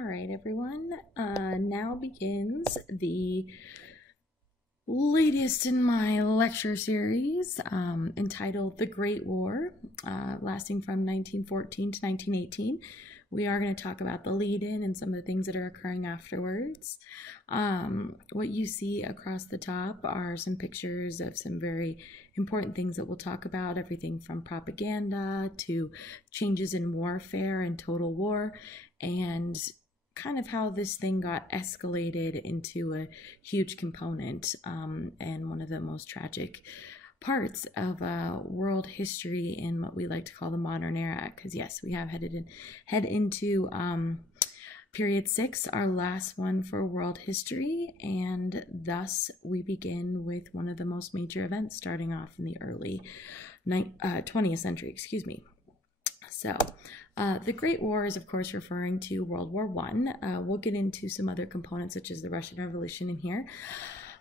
All right, everyone. Now begins the latest in my lecture series entitled The Great War, lasting from 1914 to 1918. We are going to talk about the lead-in and some of the things that are occurring afterwards. What you see across the top are some pictures of some very important things that we'll talk about, everything from propaganda to changes in warfare and total war, and kind of how this thing got escalated into a huge component and one of the most tragic parts of world history in what we like to call the modern era. Because yes, we have head into period 6, our last one for world history, and thus we begin with one of the most major events starting off in the early 20th century, excuse me. So the Great War is, of course, referring to World War I. We'll get into some other components, such as the Russian Revolution in here.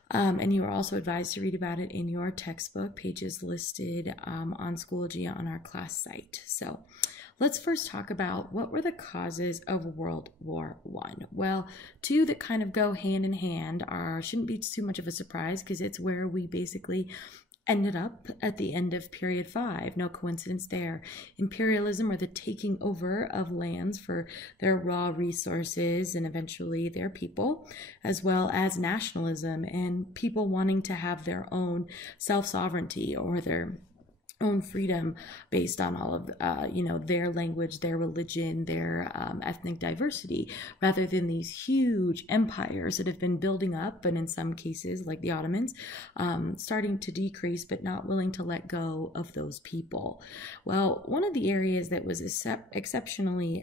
And you are also advised to read about it in your textbook, pages listed on Schoology on our class site. So let's first talk about what were the causes of World War I. Well, two that kind of go hand in hand shouldn't be too much of a surprise because it's where we basically ended up at the end of period 5. No coincidence there. Imperialism, or the taking over of lands for their raw resources and eventually their people, as well as nationalism and people wanting to have their own self-sovereignty or their own freedom based on all of their language, their religion, their ethnic diversity, rather than these huge empires that have been building up, and in some cases, like the Ottomans, starting to decrease, but not willing to let go of those people. Well, one of the areas that was exceptionally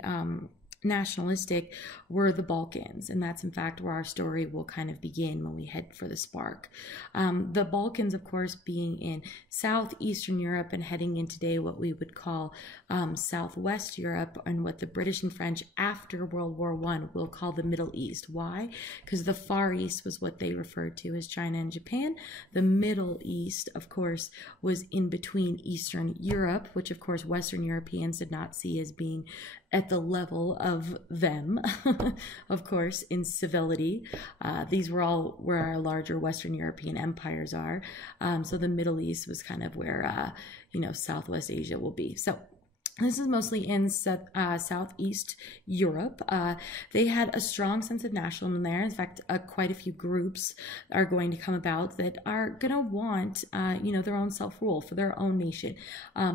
nationalistic were the Balkans, and that's in fact where our story will kind of begin when we head for the spark. The Balkans, of course, being in southeastern Europe and heading in today what we would call southwest Europe, and what the British and French after World War I will call the Middle East. Why? Because the Far East was what they referred to as China and Japan. The Middle East, of course, was in between Eastern Europe, which of course Western Europeans did not see as being at the level of them, of course, in civility. These were all where our larger Western European empires are. So the Middle East was kind of where, Southwest Asia will be. So this is mostly in Southeast Europe. They had a strong sense of nationalism there. In fact, quite a few groups are going to come about that are going to want, their own self-rule for their own nation.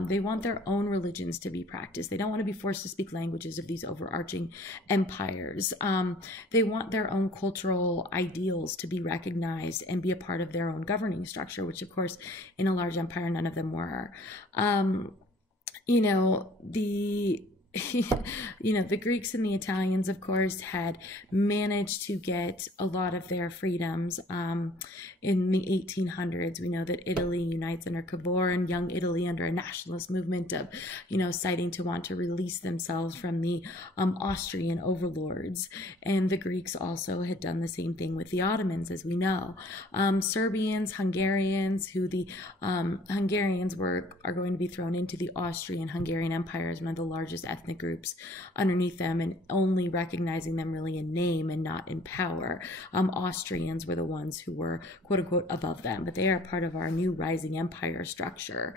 They want their own religions to be practiced. They don't want to be forced to speak languages of these overarching empires. They want their own cultural ideals to be recognized and be a part of their own governing structure, which, of course, in a large empire, none of them were. The Greeks and the Italians, of course, had managed to get a lot of their freedoms in the 1800s. We know that Italy unites under Cavour, and young Italy under a nationalist movement of, citing to want to release themselves from the Austrian overlords. And the Greeks also had done the same thing with the Ottomans, as we know. Serbians, Hungarians, who the Hungarians are going to be thrown into the Austrian-Hungarian Empire as one of the largest ethnic groups underneath them, and only recognizing them really in name and not in power. Austrians were the ones who were quote unquote above them, but they are part of our new rising empire structure.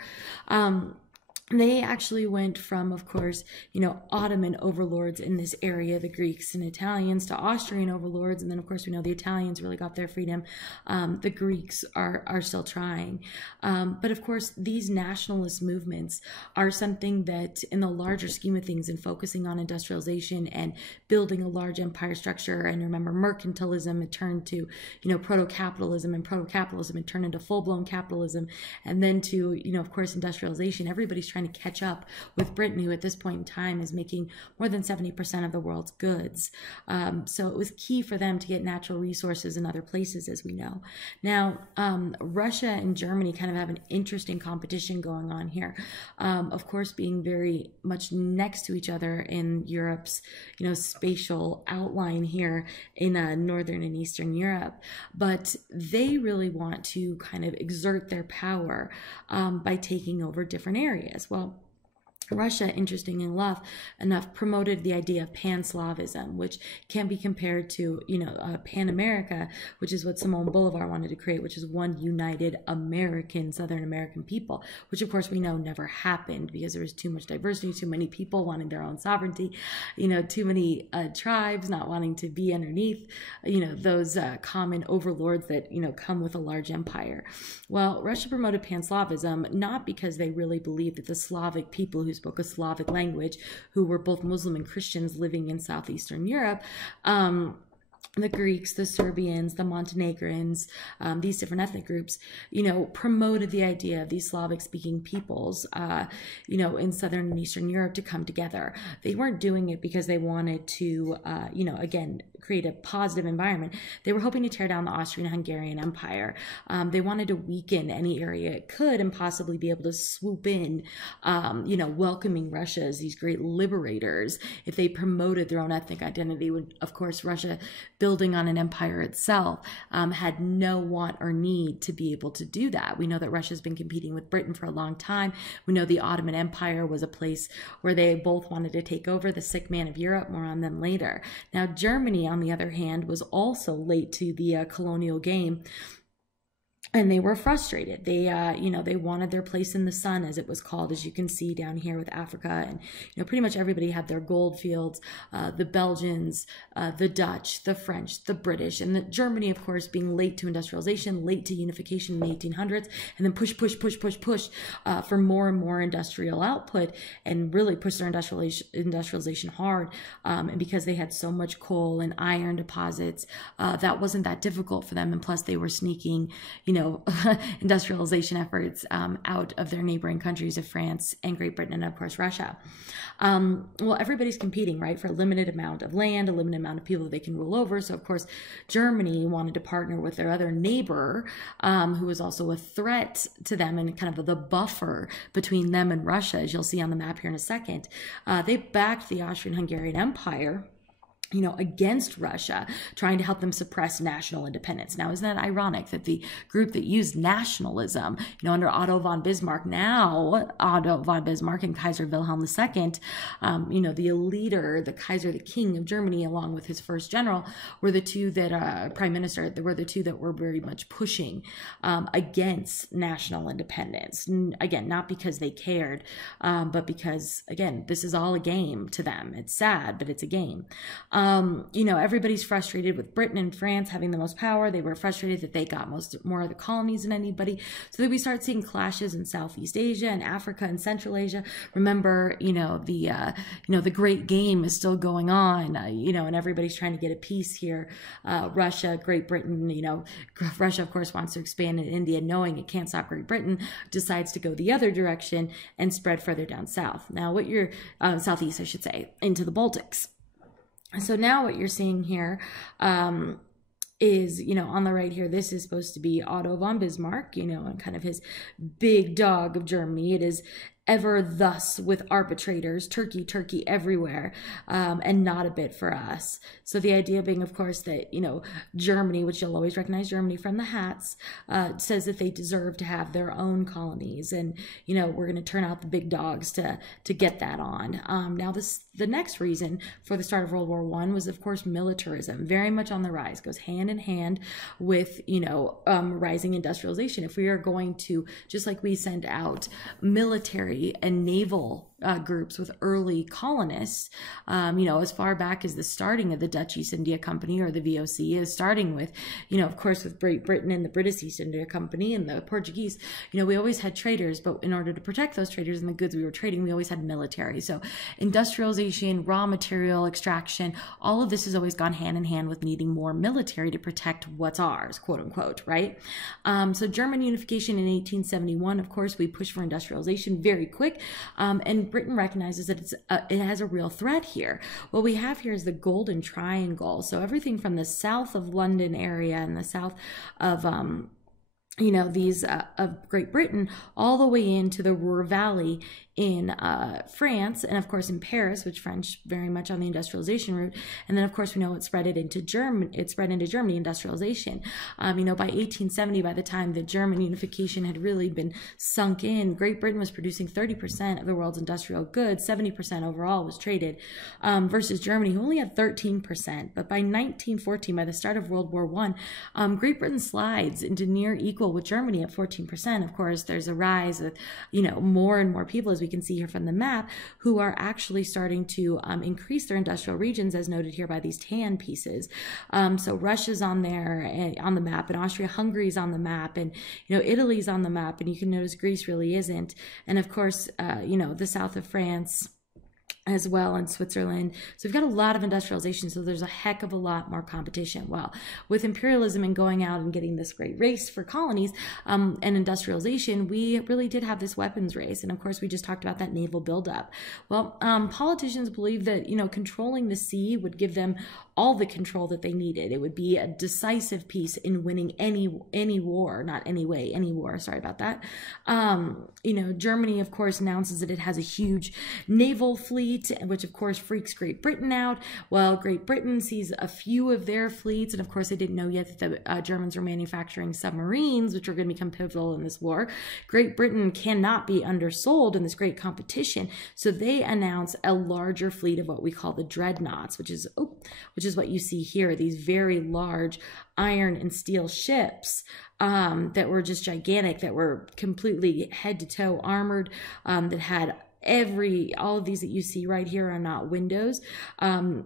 They actually went from, of course, Ottoman overlords in this area, the Greeks and Italians, to Austrian overlords. And then, of course, we know the Italians really got their freedom. The Greeks are still trying. But, of course, these nationalist movements are something that, in the larger scheme of things, and focusing on industrialization and building a large empire structure, and remember, mercantilism had turned to, proto-capitalism, and proto-capitalism had turned into full-blown capitalism, and then to, of course, industrialization. Everybody's trying to catch up with Britain, who at this point in time is making more than 70% of the world's goods. So it was key for them to get natural resources in other places, as we know. Now, Russia and Germany kind of have an interesting competition going on here. Of course, being very much next to each other in Europe's, spatial outline here in Northern and Eastern Europe. But they really want to kind of exert their power by taking over different areas. Well, Russia, interestingly enough, promoted the idea of pan-Slavism, which can be compared to, Pan-America, which is what Simone Bolivar wanted to create, which is one united American, Southern American people, which of course we know never happened because there was too much diversity, too many people wanting their own sovereignty, too many tribes not wanting to be underneath, those common overlords that, come with a large empire. Well, Russia promoted pan-Slavism not because they really believed that the Slavic people who spoke a Slavic language, who were both Muslim and Christians living in southeastern Europe, the Greeks, the Serbians, the Montenegrins, these different ethnic groups, promoted the idea of these Slavic-speaking peoples, in Southern and Eastern Europe to come together. They weren't doing it because they wanted to, again, create a positive environment. They were hoping to tear down the Austrian-Hungarian Empire. They wanted to weaken any area it could and possibly be able to swoop in, welcoming Russia as these great liberators if they promoted their own ethnic identity. When, of course, Russia, building on an empire itself, had no want or need to be able to do that. We know that Russia's been competing with Britain for a long time. We know the Ottoman Empire was a place where they both wanted to take over, the sick man of Europe. More on them later. Now, Germany, on the other hand, was also late to the colonial game. And they were frustrated. They, they wanted their place in the sun, as it was called, as you can see down here with Africa. And, pretty much everybody had their gold fields, the Belgians, the Dutch, the French, the British, and Germany, of course, being late to industrialization, late to unification in the 1800s, and then push for more and more industrial output and really push their industrialization hard. And because they had so much coal and iron deposits, that wasn't that difficult for them. And plus they were sneaking, industrialization efforts out of their neighboring countries of France and Great Britain and, of course, Russia. Well, everybody's competing, right, for a limited amount of land, a limited amount of people that they can rule over. So, of course, Germany wanted to partner with their other neighbor, who was also a threat to them and kind of the buffer between them and Russia, as you'll see on the map here in a second. They backed the Austrian-Hungarian Empire, against Russia, trying to help them suppress national independence. Now, isn't that ironic that the group that used nationalism, under Otto von Bismarck, now Otto von Bismarck and Kaiser Wilhelm II, the leader, the Kaiser, the king of Germany, along with his first general, were the two that, prime minister, were the two that were very much pushing against national independence. Again, not because they cared, but because, again, this is all a game to them. It's sad, but it's a game. Everybody's frustrated with Britain and France having the most power. They were frustrated that they got more of the colonies than anybody. So then we start seeing clashes in Southeast Asia and Africa and Central Asia. Remember, the great game is still going on, and everybody's trying to get a piece here. Russia, Great Britain, Russia, of course, wants to expand in India, knowing it can't stop Great Britain, decides to go the other direction and spread further down south. Now, southeast, I should say, into the Baltics. So now what you're seeing here is, on the right here, this is supposed to be Otto von Bismarck, and kind of his big dog of Germany. It is ever thus with arbitrators, Turkey everywhere, and not a bit for us. So the idea being, of course, that, Germany, which you'll always recognize Germany from the hats, says that they deserve to have their own colonies. And, we're going to turn out the big dogs to get that on. Now, the next reason for the start of World War I was, of course, militarism, very much on the rise, goes hand in hand with, rising industrialization. If we are going to, just like we send out military and naval groups with early colonists, as far back as the starting of the Dutch East India Company, or the VOC, is starting with, of course, with Great Britain and the British East India Company and the Portuguese. We always had traders, but in order to protect those traders and the goods we were trading, we always had military. So industrialization, raw material extraction, all of this has always gone hand in hand with needing more military to protect what's ours, quote unquote, right? So German unification in 1871, of course, we pushed for industrialization very quick, and Britain recognizes that it has a real threat here. What we have here is the Golden Triangle. So everything from the south of London area and the south of of Great Britain, all the way into the Ruhr Valley in France, and of course in Paris, which French very much on the industrialization route. And then of course we know it spread into Germany, industrialization. You know, by 1870, by the time the German unification had really been sunk in, Great Britain was producing 30% of the world's industrial goods, 70% overall was traded, versus Germany, who only had 13%. But by 1914, by the start of World War I, Great Britain slides into near equal with Germany at 14%. Of course, there's a rise with, you know, more and more people, as we can see here from the map, who are actually starting to increase their industrial regions, as noted here by these tan pieces. So Russia's on there on the map, and Austria-Hungary's on the map, and you know, Italy's on the map, and you can notice Greece really isn't. And of course, you know, the south of France as well, in Switzerland. So we've got a lot of industrialization, so there's a heck of a lot more competition. Well, with imperialism and going out and getting this great race for colonies and industrialization, we really did have this weapons race. And of course, we just talked about that naval buildup. Well, politicians believed that, you know, controlling the sea would give them all the control that they needed. It would be a decisive piece in winning any war, not any way, any war, sorry about that. You know, Germany, of course, announces that it has a huge naval fleet, which of course freaks Great Britain out. Well, Great Britain sees a few of their fleets, and of course they didn't know yet that the Germans were manufacturing submarines, which are going to become pivotal in this war. Great Britain cannot be undersold in this great competition, so they announce a larger fleet of what we call the dreadnoughts, which is what you see here, these very large iron and steel ships that were just gigantic, that were completely head to toe armored, that had all of these that you see right here are not windows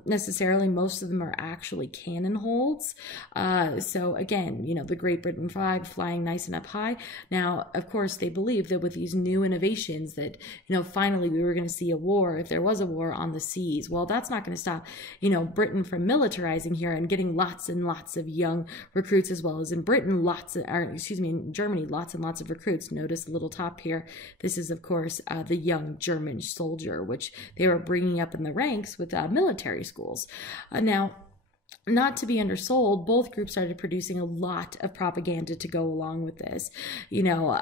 necessarily. Most of them are actually cannon holds. So again, you know, the Great Britain flag flying nice and up high. Now, of course, they believed that with these new innovations that, you know, finally we were going to see a war, if there was a war, on the seas. Well, that's not going to stop, you know, Britain from militarizing here and getting lots and lots of young recruits, as well as in Britain, in Germany, lots and lots of recruits. Notice the little top here. This is, of course, the young German soldier, which they were bringing up in the ranks with military schools. Now, not to be undersold, both groups started producing a lot of propaganda to go along with this. You know,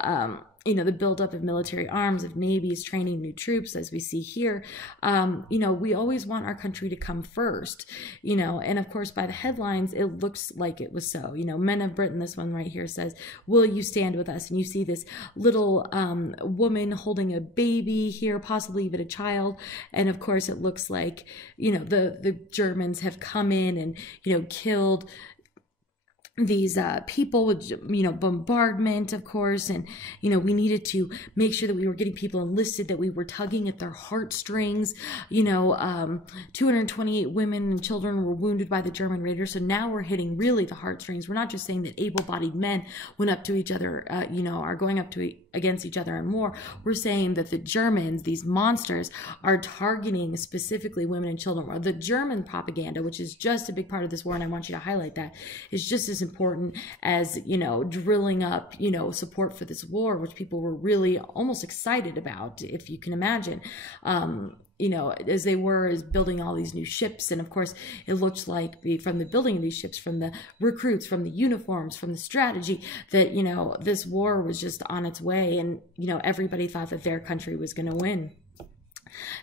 the buildup of military arms, of navies, training new troops, as we see here. You know, we always want our country to come first, you know, and of course, by the headlines, it looks like it was so. You know, Men of Britain, this one right here says, "Will you stand with us?" And you see this little woman holding a baby here, possibly even a child. And of course, it looks like, you know, the Germans have come in and, you know, killed these people with, you know, bombardment, of course, and, you know, we needed to make sure that we were getting people enlisted, that we were tugging at their heartstrings. You know, 228 women and children were wounded by the German raiders, so now we're hitting really the heartstrings. We're not just saying that able-bodied men went up to each other, you know, are going up to against each other and more. We're saying that the Germans, these monsters, are targeting specifically women and children. Or the German propaganda, which is just a big part of this war, and I want you to highlight that, is just as important as, you know, drilling up, you know, support for this war, which people were really almost excited about, if you can imagine. You know, as they were as building all these new ships. And of course, it looked like from the building of these ships, from the recruits, from the uniforms, from the strategy, that, you know, this war was just on its way. And, you know, everybody thought that their country was going to win.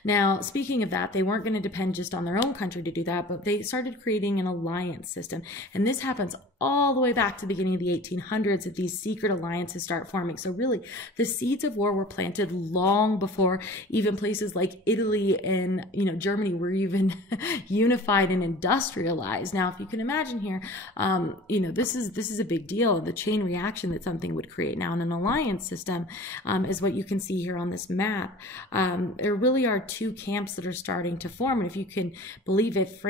Now, speaking of that, they weren't going to depend just on their own country to do that, but they started creating an alliance system. And this happens all the way back to the beginning of the 1800s, that these secret alliances start forming. So really, the seeds of war were planted long before even places like Italy and, you know, Germany were even unified and industrialized. Now, if you can imagine here, you know, this is a big deal, the chain reaction that something would create. Now, in an alliance system, is what you can see here on this map. There really are two camps that are starting to form, and if you can believe it,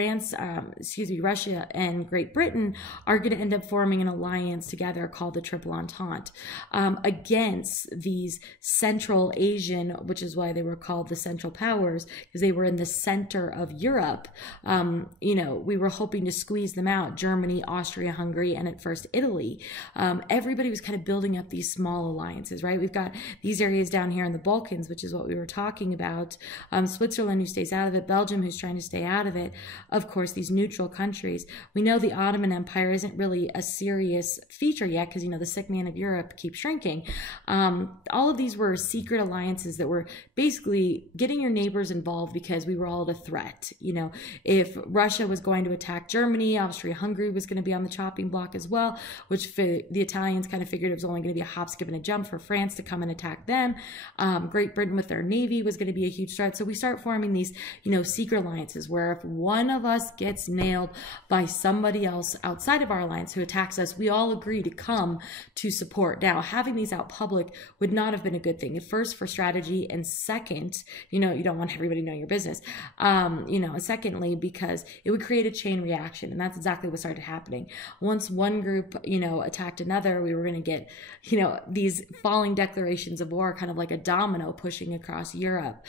Russia and Great Britain are going to end up forming an alliance together called the Triple Entente against these Central Asian, which is why they were called the Central Powers, because they were in the center of Europe. You know, we were hoping to squeeze them out: Germany, Austria, Hungary, and at first Italy. Everybody was kind of building up these small alliances, right? We've got these areas down here in the Balkans, which is what we were talking about, out, Switzerland, who stays out of it, Belgium, who's trying to stay out of it, of course, these neutral countries. We know the Ottoman Empire isn't really a serious feature yet because, the sick man of Europe keeps shrinking. All of these were secret alliances that were basically getting your neighbors involved because we were all at a threat. If Russia was going to attack Germany, Austria-Hungary was going to be on the chopping block as well, which the Italians kind of figured it was only going to be a hop, skip, and a jump for France to come and attack them. Great Britain with their navy was going to be a huge threat. So we start forming these, secret alliances where if one of us gets nailed by somebody else outside of our alliance who attacks us, we all agree to come to support. Now, having these out public would not have been a good thing. At first, for strategy, and second, you don't want everybody knowing your business. And secondly, because it would create a chain reaction, and that's exactly what started happening. Once one group, attacked another, we were going to get, these falling declarations of war, kind of like a domino pushing across Europe.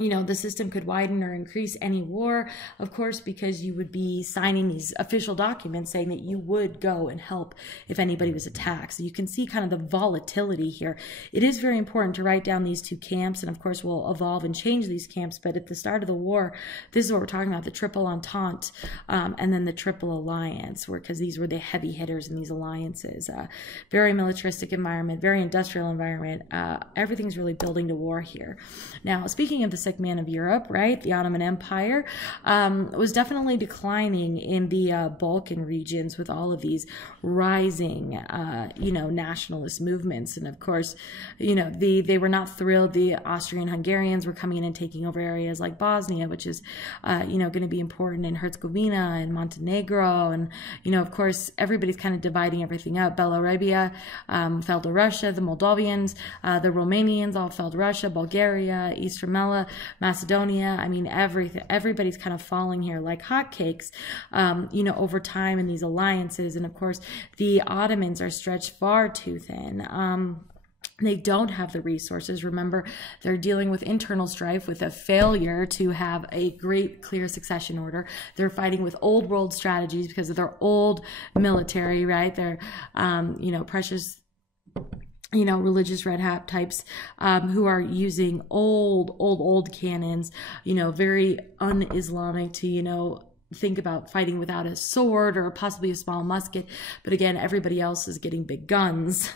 The system could widen or increase any war, of course, because you would be signing these official documents saying that you would go and help if anybody was attacked. So you can see kind of the volatility here. It is very important to write down these two camps, and of course we'll evolve and change these camps, but at the start of the war, this is what we're talking about, the Triple Entente, and then the Triple Alliance, because these were the heavy hitters in these alliances. Very militaristic environment, very industrial environment. Everything's really building to war here. Now, speaking of the sick man of Europe, right? The Ottoman Empire was definitely declining in the Balkan regions with all of these rising, nationalist movements. And of course, they were not thrilled. The Austrian-Hungarians were coming in and taking over areas like Bosnia, which is, going to be important, in Herzegovina and Montenegro. And, of course, everybody's kind of dividing everything up. Belarusia fell to Russia. The Moldavians, the Romanians all fell to Russia. Bulgaria, East Rumela, Macedonia. I mean, everybody's kind of falling here like hotcakes, over time in these alliances. And of course, the Ottomans are stretched far too thin. They don't have the resources. Remember, they're dealing with internal strife, with a failure to have a great, clear succession order. They're fighting with old world strategies because of their old military, right? They're, precious, religious red hat types who are using old cannons, very un-Islamic to, think about fighting without a sword or possibly a small musket. But again, everybody else is getting big guns.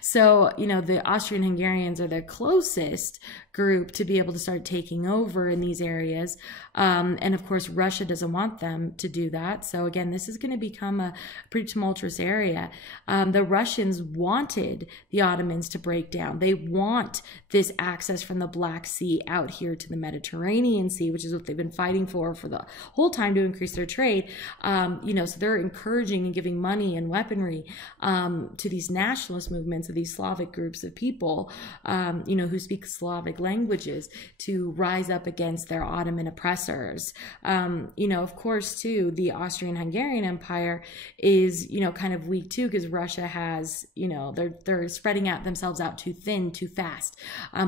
So, the Austrian-Hungarians are the closest group to be able to start taking over in these areas. And of course, Russia doesn't want them to do that. So again, this is going to become a pretty tumultuous area. The Russians wanted the Ottomans to break down. They want this access from the Black Sea out here to the Mediterranean Sea, which is what they've been fighting for the whole time to increase their trade. So they're encouraging and giving money and weaponry to these nationalist movements of these Slavic groups of people, who speak Slavic languages, to rise up against their Ottoman oppressors. Of course, too, the Austrian-Hungarian Empire is, kind of weak too, because Russia has, they're spreading out themselves out too thin, too fast,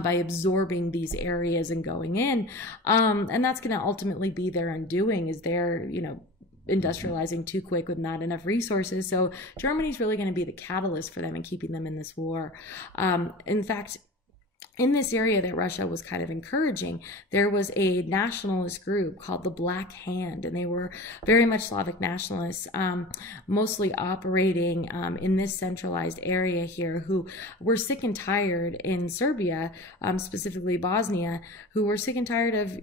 by absorbing these areas and going in. And that's going to ultimately be their undoing, is they're, industrializing too quick with not enough resources. So Germany's really going to be the catalyst for them and keeping them in this war. In fact, in this area that Russia was kind of encouraging, there was a nationalist group called the Black Hand, and they were very much Slavic nationalists, mostly operating in this centralized area here, who were sick and tired in Serbia, specifically Bosnia, who were sick and tired of,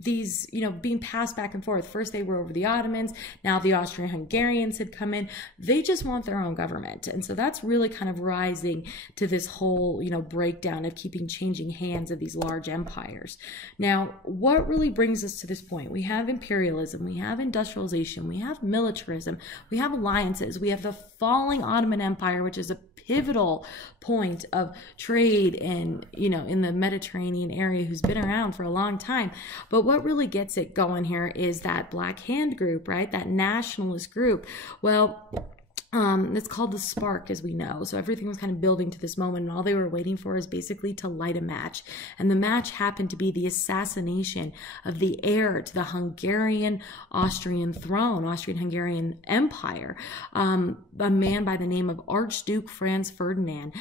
these, being passed back and forth. First they were over the Ottomans, now the Austrian-Hungarians had come in. They just want their own government. And so that's really kind of rising to this whole, breakdown of keeping changing hands of these large empires. Now, what really brings us to this point? We have imperialism, we have industrialization, we have militarism, we have alliances, we have the falling Ottoman Empire, which is a pivotal point of trade and, in the Mediterranean area, who's been around for a long time. But what really gets it going here is that Black Hand group, right? That nationalist group. Well, It's called the spark, as we know. So everything was kind of building to this moment, and all they were waiting for is basically to light a match. And the match happened to be the assassination of the heir to the Hungarian-Austrian throne, Austrian-Hungarian Empire, a man by the name of Archduke Franz Ferdinand.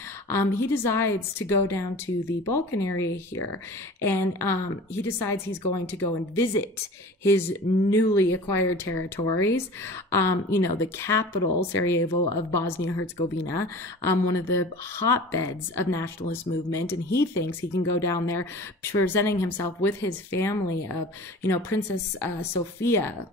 He decides to go down to the Balkan area here, and he decides he's going to go and visit his newly acquired territories. The capital, Sarajevo, of Bosnia-Herzegovina, one of the hotbeds of nationalist movement, and he thinks he can go down there presenting himself with his family of, Princess Sofia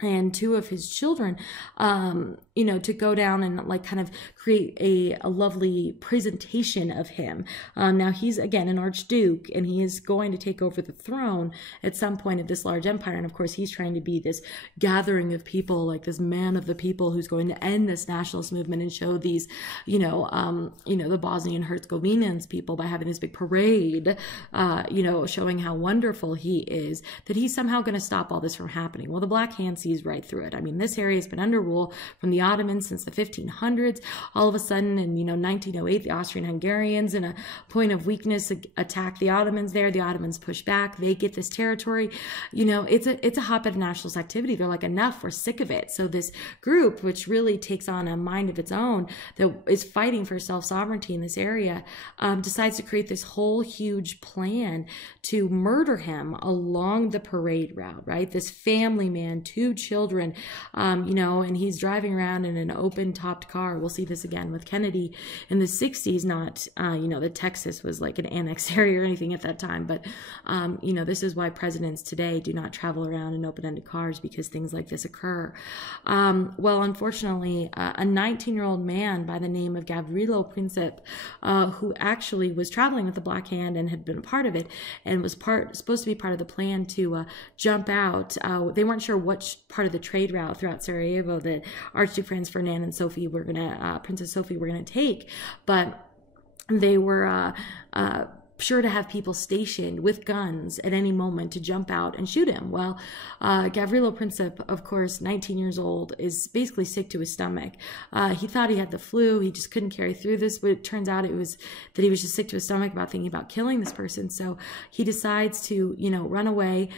and two of his children, to go down and kind of create a lovely presentation of him. Now he's, again, an archduke, and he is going to take over the throne at some point of this large empire. And of course, he's trying to be this gathering of people, like this man of the people who's going to end this nationalist movement and show these, the Bosnian Herzegovinians people by having this big parade, showing how wonderful he is, that he's somehow going to stop all this from happening. Well, the Black Hand sees right through it. I mean, this area has been under rule from the Ottomans since the 1500s. All of a sudden, in 1908, the Austrian-Hungarians, in a point of weakness, attack the Ottomans there. The Ottomans push back. They get this territory. It's a hotbed of nationalist activity. They're like, enough. We're sick of it. So this group, which really takes on a mind of its own, that is fighting for self-sovereignty in this area, decides to create this whole huge plan to murder him along the parade route, right? This family man, two children, and he's driving around in an open-topped car. We'll see this again with Kennedy in the 60s, not, that Texas was like an annexed area or anything at that time, but, this is why presidents today do not travel around in open-ended cars, because things like this occur. Well, unfortunately, a 19-year-old man by the name of Gavrilo Princip, who actually was traveling with the Black Hand and had been a part of it, and was supposed to be part of the plan to jump out. They weren't sure which part of the trade route throughout Sarajevo that Archduke Franz Ferdinand and Princess Sophie were gonna take, but they were sure to have people stationed with guns at any moment to jump out and shoot him. Well, Gavrilo Princip, of course, 19 years old, is basically sick to his stomach. He thought he had the flu. He just couldn't carry through this, but it turns out it was that he was just sick to his stomach about thinking about killing this person. So he decides to, run away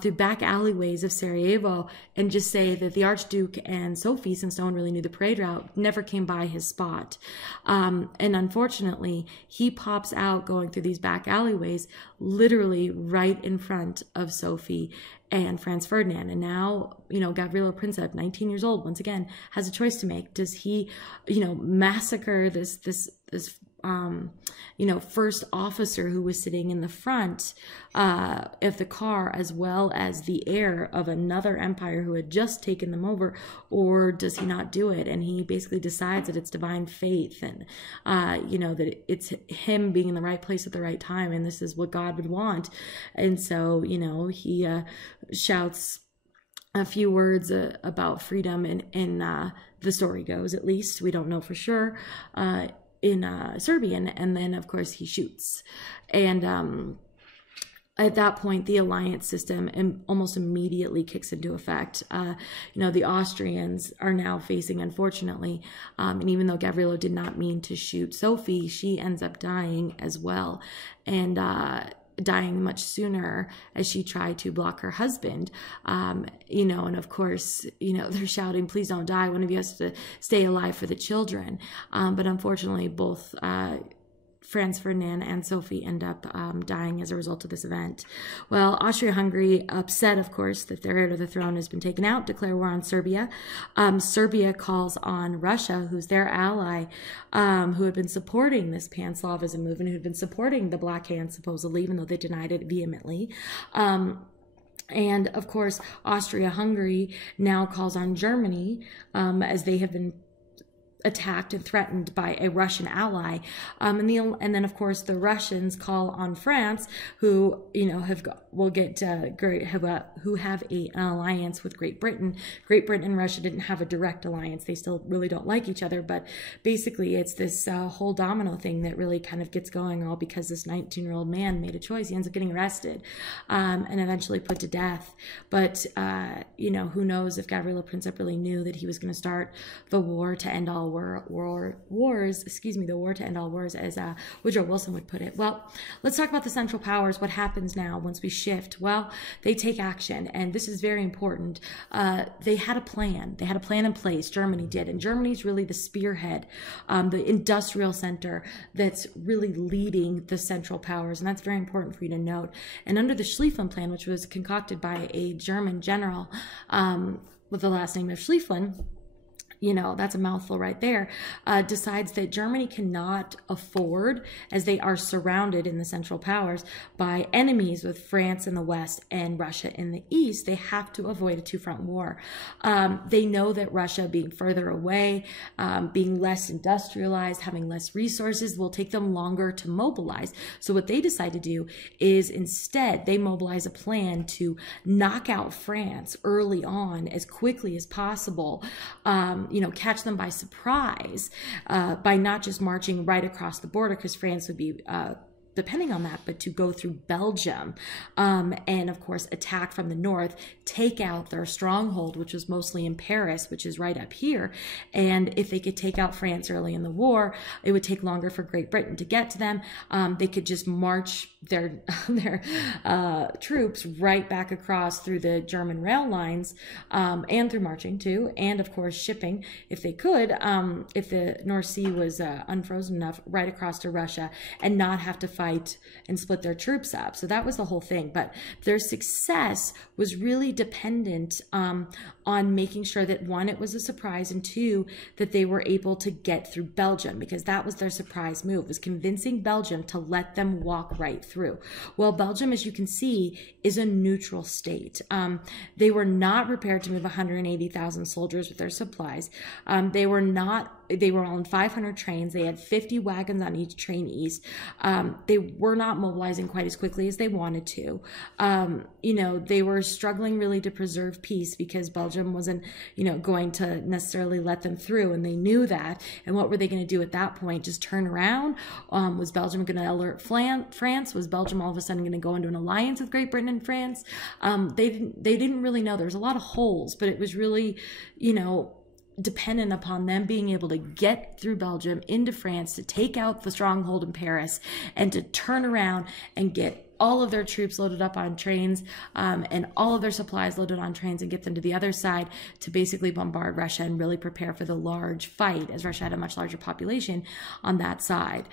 through back alleyways of Sarajevo and just say that the Archduke and Sophie, since no one really knew the parade route, never came by his spot. And unfortunately, he pops out going through these back alleyways, literally right in front of Sophie and Franz Ferdinand. And now, Gavrilo Princip, 19 years old, once again, has a choice to make. Does he, massacre this first officer who was sitting in the front of the car, as well as the heir of another empire who had just taken them over, or does he not do it? And he basically decides that it's divine faith, and that it's him being in the right place at the right time, and this is what God would want. And so he shouts a few words about freedom, and the story goes, at least we don't know for sure, in Serbian, and then of course he shoots. And at that point, the alliance system almost immediately kicks into effect. The Austrians are now facing, unfortunately, and even though Gavrilo did not mean to shoot Sophie, she ends up dying as well, and dying much sooner as she tried to block her husband. And of course, they're shouting, please don't die. One of you has to stay alive for the children. But unfortunately, both Franz Ferdinand and Sophie end up dying as a result of this event. Well, Austria-Hungary, upset, of course, that their heir to the throne has been taken out, declare war on Serbia. Serbia calls on Russia, who's their ally, who had been supporting this pan-Slavism movement, who had been supporting the Black Hand, supposedly, even though they denied it vehemently. And, of course, Austria-Hungary now calls on Germany, as they have been attacked and threatened by a Russian ally, and then of course the Russians call on France, who we'll get who have an alliance with Great Britain. Great Britain and Russia didn't have a direct alliance. They still really don't like each other, but basically it's this whole domino thing that really kind of gets going, all because this 19-year-old man made a choice. He ends up getting arrested and eventually put to death. But, you know, who knows if Gavrilo Princip really knew that he was going to start the war to end all wars, the war to end all wars, as Woodrow Wilson would put it. Well, let's talk about the Central Powers. What happens now once we shift? Well, they take action, and this is very important. They had a plan. They had a plan in place. Germany did, and Germany's really the spearhead, the industrial center that's really leading the Central Powers, and that's very important for you to note. And under the Schlieffen Plan, which was concocted by a German general with the last name of Schlieffen, you know, that's a mouthful right there, decides that Germany cannot afford, as they are surrounded in the Central Powers by enemies with France in the west and Russia in the east. They have to avoid a two-front war. They know that Russia, being further away, being less industrialized, having less resources, will take them longer to mobilize. So what they decide to do is instead they mobilize a plan to knock out France early on as quickly as possible, you know, catch them by surprise by not just marching right across the border, because France would be depending on that, but to go through Belgium and, of course, attack from the north, take out their stronghold, which was mostly in Paris, which is right up here. And if they could take out France early in the war, it would take longer for Great Britain to get to them. They could just march their troops right back across through the German rail lines and through marching too, and of course shipping if they could, if the North Sea was unfrozen enough, right across to Russia, and not have to fight and split their troops up. So that was the whole thing. But their success was really dependent on making sure that, one, it was a surprise, and two, that they were able to get through Belgium, because that was their surprise move, was convincing Belgium to let them walk right through. Well, Belgium, as you can see, is a neutral state. They were not prepared to move 180,000 soldiers with their supplies. They were on 500 trains. They had 50 wagons on each train east. They were not mobilizing quite as quickly as they wanted to. You know, they were struggling really to preserve peace, because Belgium wasn't, you know, going to necessarily let them through, and they knew that. And what were they going to do at that point? Just turn around? Was Belgium going to alert France? Was Belgium all of a sudden going to go into an alliance with Great Britain and France? They didn't really know. There was a lot of holes, but it was really, you know, dependent upon them being able to get through Belgium into France, to take out the stronghold in Paris, and to turn around and get all of their troops loaded up on trains and all of their supplies loaded on trains, and get them to the other side to basically bombard Russia and really prepare for the large fight, as Russia had a much larger population on that side.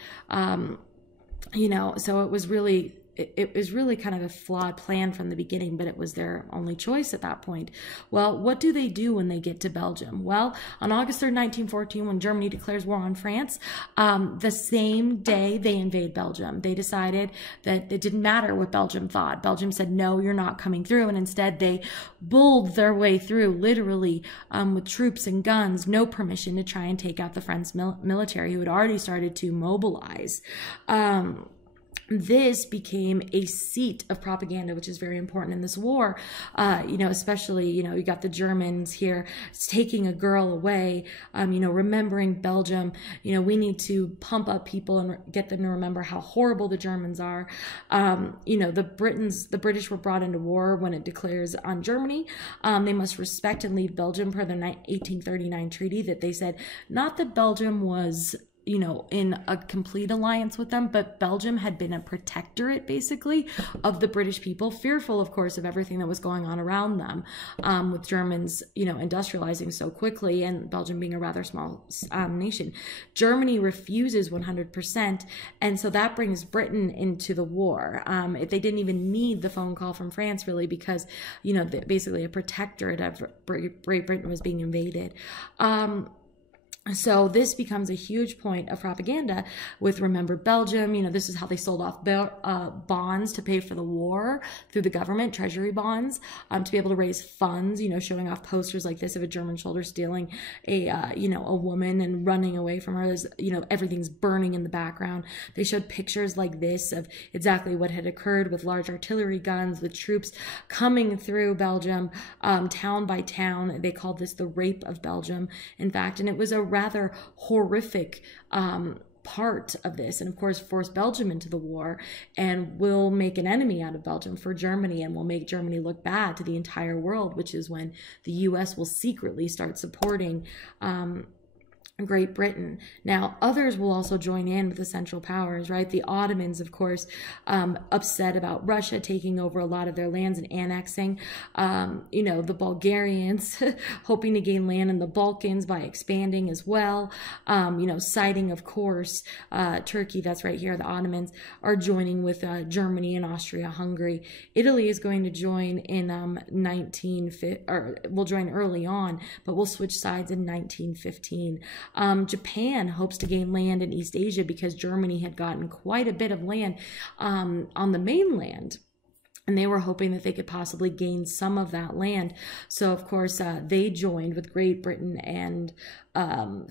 You know, so it was really kind of a flawed plan from the beginning, but it was their only choice at that point. Well, what do they do when they get to Belgium? Well, on August 3rd, 1914, when Germany declares war on France, the same day they invade Belgium. They decided that it didn't matter what Belgium thought. Belgium said, no, you're not coming through. And instead they bulled their way through, literally, with troops and guns, no permission, to try and take out the French military, who had already started to mobilize. This became a seat of propaganda, which is very important in this war. You know, especially, you know, you got the Germans here taking a girl away, you know, remembering Belgium. You know, we need to pump up people and get them to remember how horrible the Germans are. You know, the British were brought into war when it declares on Germany. They must respect and leave Belgium per the 1839 treaty, that they said, not that Belgium was, you know, in a complete alliance with them, but Belgium had been a protectorate, basically, of the British people, fearful, of course, of everything that was going on around them, with Germans, you know, industrializing so quickly, and Belgium being a rather small nation. Germany refuses 100%, and so that brings Britain into the war. They didn't even need the phone call from France, really, because, you know, basically a protectorate of Great Britain was being invaded. So this becomes a huge point of propaganda with Remember Belgium. You know, this is how they sold off bonds to pay for the war through the government, treasury bonds, to be able to raise funds, you know, showing off posters like this of a German soldier stealing a woman and running away from her. There's, you know, everything's burning in the background. They showed pictures like this of exactly what had occurred with large artillery guns, with troops coming through Belgium, town by town. They called this the Rape of Belgium, in fact, and it was a rather horrific part of this, and of course force Belgium into the war, and will make an enemy out of Belgium for Germany, and will make Germany look bad to the entire world, which is when the US will secretly start supporting Great Britain. Now, others will also join in with the Central Powers, right? The Ottomans, of course, upset about Russia taking over a lot of their lands and annexing. The Bulgarians hoping to gain land in the Balkans by expanding as well. Citing, of course, Turkey, that's right here, the Ottomans are joining with Germany and Austria-Hungary. Italy is going to join in will join early on, but will switch sides in 1915. Japan hopes to gain land in East Asia because Germany had gotten quite a bit of land on the mainland, and they were hoping that they could possibly gain some of that land. So, of course, they joined with Great Britain and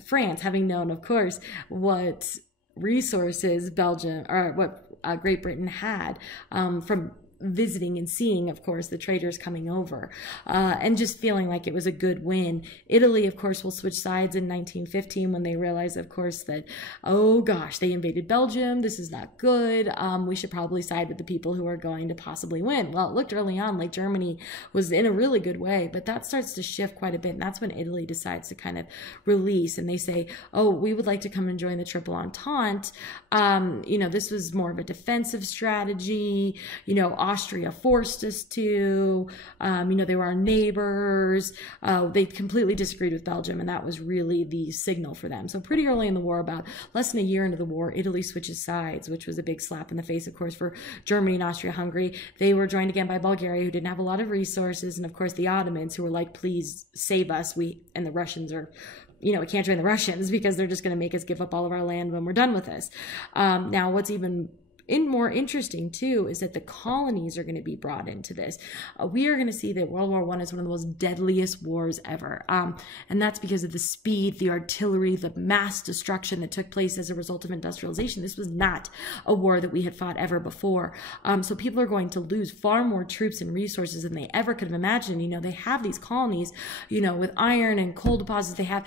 France, having known, of course, what resources Great Britain had from visiting and seeing, of course, the traders coming over, and just feeling like it was a good win. Italy, of course, will switch sides in 1915 when they realize, of course, that, oh gosh, they invaded Belgium. This is not good. We should probably side with the people who are going to possibly win. Well, it looked early on like Germany was in a really good way, but that starts to shift quite a bit. And that's when Italy decides to kind of release, and they say, oh, we would like to come and join the Triple Entente. This was more of a defensive strategy. Austria forced us to, they were our neighbors. They completely disagreed with Belgium, and that was really the signal for them. So pretty early in the war, about less than a year into the war, Italy switches sides, which was a big slap in the face, of course, for Germany and Austria-Hungary. They were joined again by Bulgaria, who didn't have a lot of resources, and of course the Ottomans, who were like, please save us. And the Russians are, we can't join the Russians because they're just going to make us give up all of our land when we're done with this. Now, what's even more interesting too is that the colonies are going to be brought into this. We are going to see that World War I is one of the most deadliest wars ever, and that's because of the speed, the artillery, the mass destruction that took place as a result of industrialization. This was not a war that we had fought ever before, so people are going to lose far more troops and resources than they ever could have imagined. They have these colonies, with iron and coal deposits. They have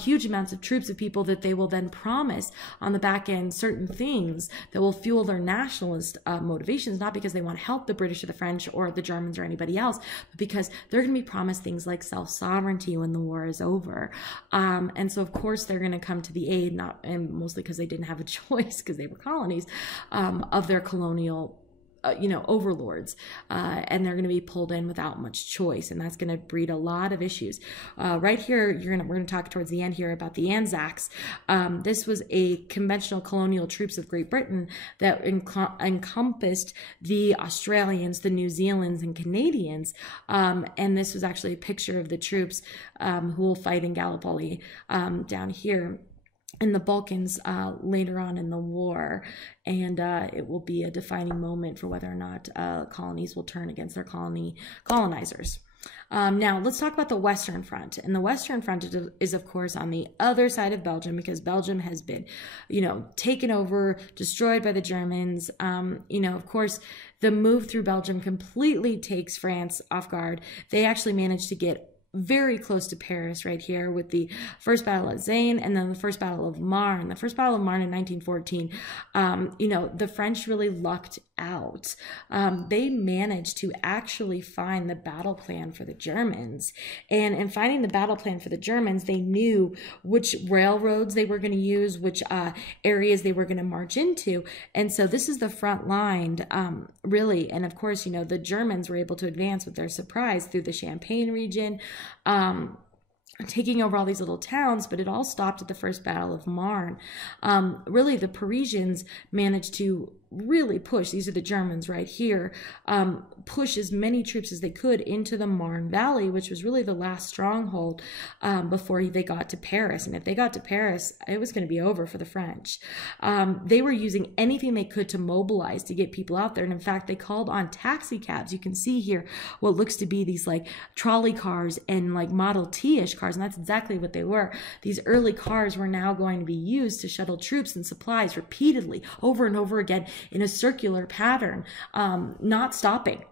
huge amounts of troops, of people that they will then promise on the back end certain things that will fuel their nationalist motivations, not because they want to help the British or the French or the Germans or anybody else, but because they're going to be promised things like self-sovereignty when the war is over. And so, of course, they're going to come to the aid, and mostly because they didn't have a choice, because they were colonies, of their colonial overlords, and they're going to be pulled in without much choice, and that's going to breed a lot of issues. Right here, we're going to talk towards the end here about the Anzacs. This was a conventional colonial troops of Great Britain that encompassed the Australians, the New Zealanders, and Canadians, and this was actually a picture of the troops who will fight in Gallipoli down here in the Balkans later on in the war, and it will be a defining moment for whether or not colonies will turn against their colonizers. Now, let's talk about the Western Front. And the Western Front is, of course, on the other side of Belgium, because Belgium has been, taken over, destroyed by the Germans. Of course, the move through Belgium completely takes France off guard. They actually managed to get very close to Paris right here with the First Battle of Zaine and then the First Battle of Marne. The First Battle of Marne in 1914, the French really lucked out. They managed to actually find the battle plan for the Germans. And in finding the battle plan for the Germans, they knew which railroads they were going to use, which areas they were going to march into. And so this is the front line, really. And of course, the Germans were able to advance with their surprise through the Champagne region, taking over all these little towns, but it all stopped at the First Battle of Marne. Really, the Parisians managed to really push, these are the Germans right here, push as many troops as they could into the Marne Valley, which was really the last stronghold before they got to Paris. And if they got to Paris, it was going to be over for the French. They were using anything they could to mobilize to get people out there. And in fact, they called on taxi cabs. You can see here what looks to be these like trolley cars and like Model T-ish cars. And that's exactly what they were. These early cars were now going to be used to shuttle troops and supplies repeatedly over and over again in a circular pattern, not stopping,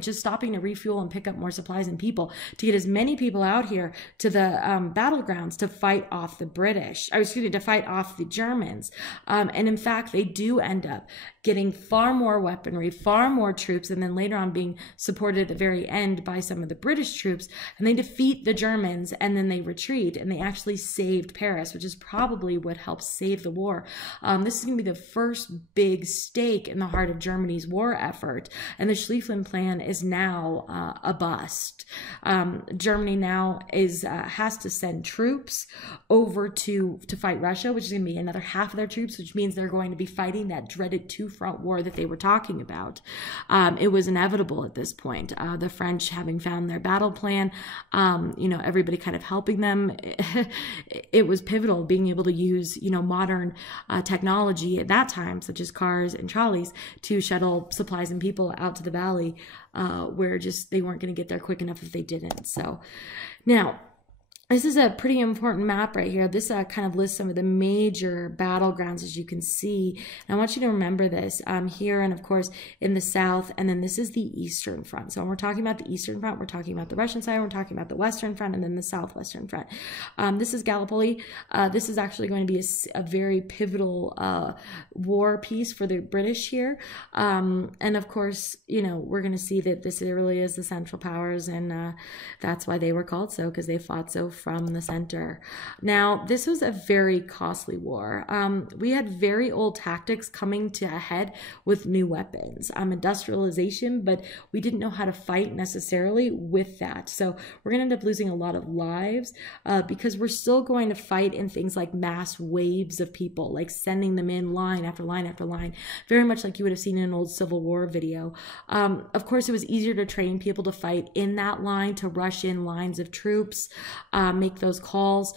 just stopping to refuel and pick up more supplies and people to get as many people out here to the battlegrounds to fight off the British, or excuse me, to fight off the Germans. And in fact, they do end up getting far more weaponry, far more troops, and then later on being supported at the very end by some of the British troops, and they defeat the Germans, and then they retreat, and they actually saved Paris, which is probably what helped save the war. This is going to be the first big stake in the heart of Germany's war effort, and the Schlieffen Plan is now a bust. Germany now has to send troops over to fight Russia, which is going to be another half of their troops, which means they're going to be fighting that dreaded two-front war that they were talking about. It was inevitable at this point. The French having found their battle plan, everybody kind of helping them. It was pivotal being able to use, modern technology at that time, such as cars and trolleys, to shuttle supplies and people out to the valley, where just they weren't going to get there quick enough if they didn't. So now, this is a pretty important map right here. This kind of lists some of the major battlegrounds, as you can see. And I want you to remember this here and, of course, in the south. And then this is the Eastern Front. So when we're talking about the Eastern Front, we're talking about the Russian side, we're talking about the Western Front, and then the Southwestern Front. This is Gallipoli. This is actually going to be a very pivotal war piece for the British here. And, of course, we're going to see that this really is the Central Powers, and that's why they were called so, because they fought so from the center. Now, this was a very costly war. We had very old tactics coming to a head with new weapons, industrialization, but we didn't know how to fight necessarily with that. So we're going to end up losing a lot of lives because we're still going to fight in things like mass waves of people, like sending them in line after line after line, very much like you would have seen in an old Civil War video. Of course, it was easier to train people to fight in that line, to rush in lines of troops, make those calls,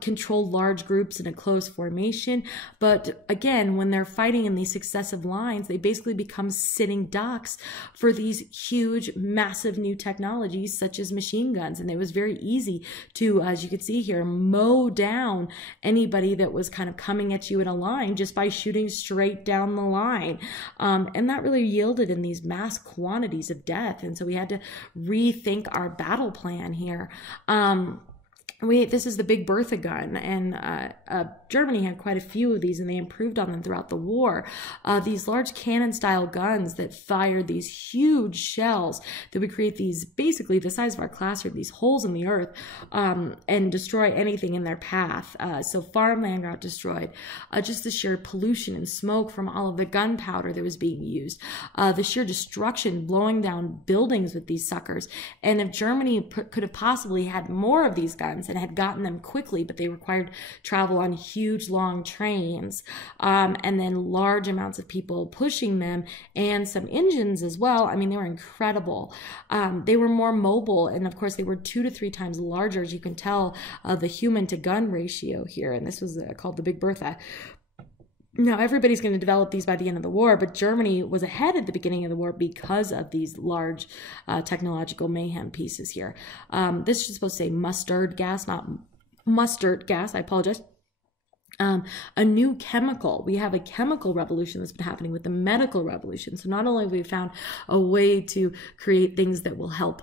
control large groups in a close formation. But again, when they're fighting in these successive lines, they basically become sitting ducks for these huge, massive new technologies such as machine guns. And it was very easy to, as you can see here, mow down anybody that was kind of coming at you in a line just by shooting straight down the line. And that really yielded in these mass quantities of death. And so we had to rethink our battle plan here. This is the Big Bertha gun, and Germany had quite a few of these, and they improved on them throughout the war. These large cannon-style guns that fired these huge shells that would create these, basically the size of our classroom, these holes in the earth, and destroy anything in their path. So farmland got destroyed. Just the sheer pollution and smoke from all of the gunpowder that was being used. The sheer destruction, blowing down buildings with these suckers. And if Germany could have possibly had more of these guns, and had gotten them quickly, but they required travel on huge long trains, and then large amounts of people pushing them, and some engines as well. I mean, they were incredible. They were more mobile, and of course they were 2 to 3 times larger, as you can tell, the human to gun ratio here, and this was called the Big Bertha. Now, everybody's going to develop these by the end of the war, but Germany was ahead at the beginning of the war because of these large technological mayhem pieces here. This is supposed to say mustard gas, not mustard gas. I apologize. A new chemical. We have a chemical revolution that's been happening with the medical revolution. So not only have we found a way to create things that will help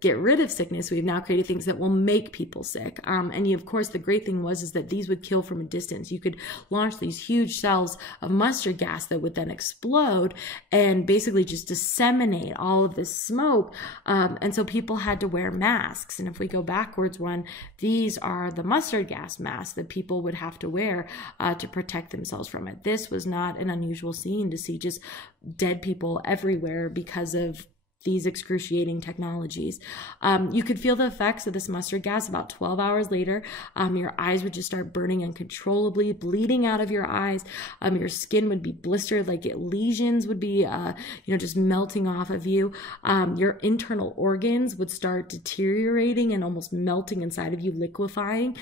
get rid of sickness, we've now created things that will make people sick. And of course, the great thing is that these would kill from a distance. You could launch these huge cells of mustard gas that would then explode and basically just disseminate all of this smoke. And so people had to wear masks. And if we go backwards one, these are the mustard gas masks that people would have to wear to protect themselves from it. This was not an unusual scene to see just dead people everywhere because of these excruciating technologies. You could feel the effects of this mustard gas about 12 hours later. Your eyes would just start burning uncontrollably, bleeding out of your eyes. Your skin would be blistered, like lesions would be, just melting off of you. Your internal organs would start deteriorating and almost melting inside of you, liquefying.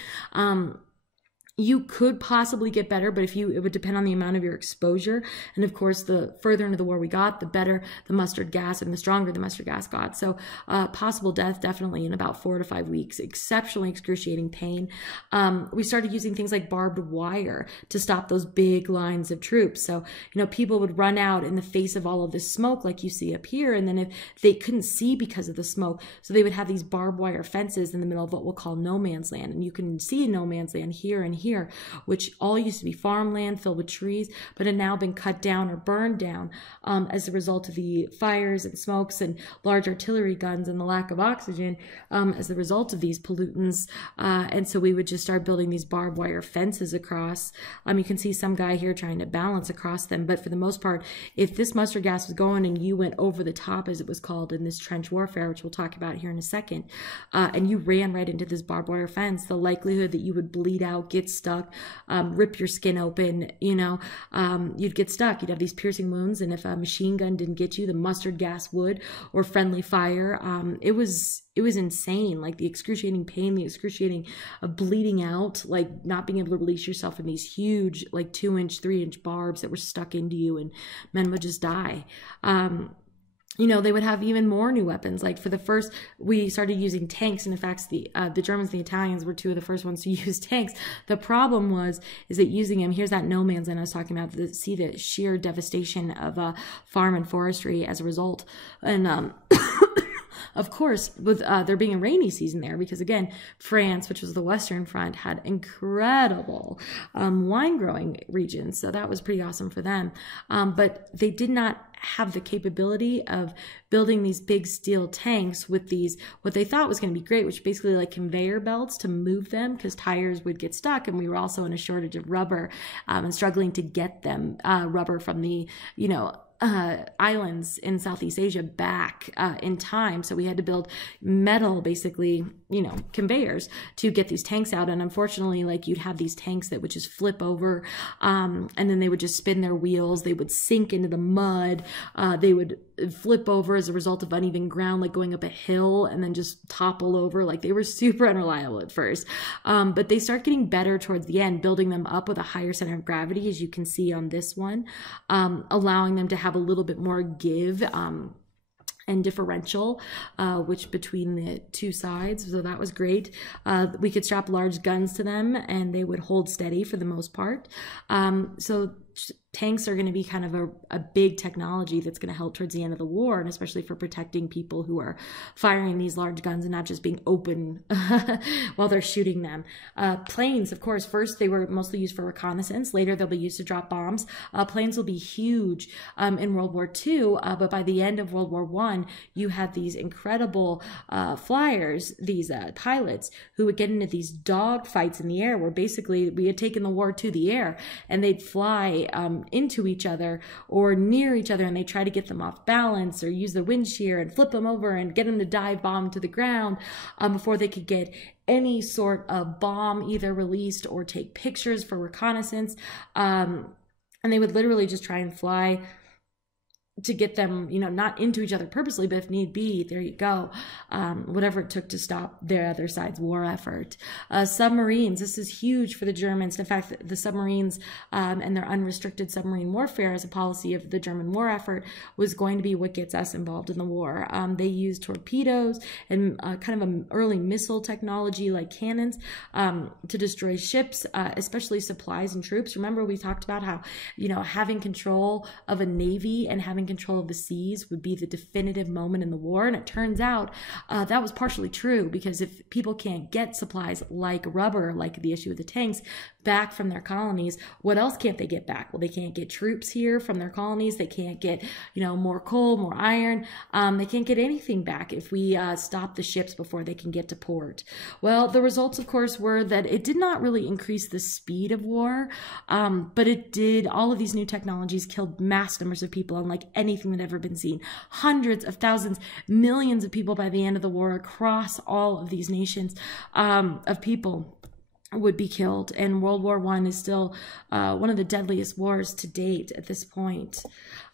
You could possibly get better, but it would depend on the amount of your exposure. And of course, the further into the war we got, the better the mustard gas and the stronger the mustard gas got. So possible death definitely in about 4 to 5 weeks, exceptionally excruciating pain. We started using things like barbed wire to stop those big lines of troops. So, people would run out in the face of all of this smoke like you see up here. And then if they couldn't see because of the smoke, so they would have these barbed wire fences in the middle of what we'll call no man's land. And you can see no man's land here and here, which all used to be farmland filled with trees, but had now been cut down or burned down as a result of the fires and smokes and large artillery guns and the lack of oxygen as a result of these pollutants. And so we would just start building these barbed wire fences across. You can see some guy here trying to balance across them, but for the most part, if this mustard gas was going and you went over the top, as it was called in this trench warfare, which we'll talk about here in a second, and you ran right into this barbed wire fence, the likelihood that you would bleed out, get stuck, rip your skin open, you'd get stuck. You'd have these piercing wounds, and if a machine gun didn't get you, the mustard gas would, or friendly fire. It was insane, like the excruciating pain, the excruciating bleeding out, like not being able to release yourself in these huge, like 2-inch, 3-inch barbs that were stuck into you, and men would just die. They would have even more new weapons. Like we started using tanks, and in fact, the Germans and the Italians were two of the first ones to use tanks. The problem is that using them, here's that no man's land I was talking about, see the sheer devastation of farm and forestry as a result. And of course, with there being a rainy season there, because again, France, which was the Western Front, had incredible wine growing regions. So that was pretty awesome for them. But they did not have the capability of building these big steel tanks with these, what they thought was going to be great, which basically like conveyor belts to move them, because tires would get stuck. And we were also in a shortage of rubber and struggling to get them rubber from the, islands in Southeast Asia back in time. So we had to build metal, basically, conveyors to get these tanks out. And unfortunately, like you'd have these tanks that would just flip over and then they would just spin their wheels. They would sink into the mud. They would flip over as a result of uneven ground, like going up a hill, and then just topple over. Like they were super unreliable at first. But they start getting better towards the end, building them up with a higher center of gravity, as you can see on this one, allowing them to have a little bit more give and differential, which between the two sides. So that was great. We could strap large guns to them and they would hold steady for the most part. So tanks are going to be kind of a big technology that's going to help towards the end of the war, and especially for protecting people who are firing these large guns and not just being open while they're shooting them. Planes, of course, first they were mostly used for reconnaissance. Later they'll be used to drop bombs. Planes will be huge in World War II, but by the end of World War I, you had these incredible flyers, these pilots who would get into these dog fights in the air, where basically we had taken the war to the air, and they'd fly into each other or near each other, and they try to get them off balance or use their wind shear and flip them over and get them to dive bomb to the ground before they could get any sort of bomb either released or take pictures for reconnaissance. And they would literally just try and fly to get them, not into each other purposely, but if need be, there you go. Whatever it took to stop their other side's war effort. Submarines, this is huge for the Germans. In fact, the submarines and their unrestricted submarine warfare as a policy of the German war effort was going to be what gets us involved in the war. They used torpedoes and kind of an early missile technology like cannons to destroy ships, especially supplies and troops. Remember, we talked about how, having control of a navy and having control of the seas would be the definitive moment in the war. And it turns out that was partially true, because if people can't get supplies like rubber, like the issue with the tanks, back from their colonies. What else can't they get back? Well, they can't get troops here from their colonies. They can't get, more coal, more iron. They can't get anything back if we stop the ships before they can get to port. Well, the results, of course, were that it did not really increase the speed of war, but it did. All of these new technologies killed mass numbers of people, unlike anything that had ever been seen. Hundreds of thousands, millions of people by the end of the war across all of these nations of people would be killed. And World War I is still one of the deadliest wars to date at this point.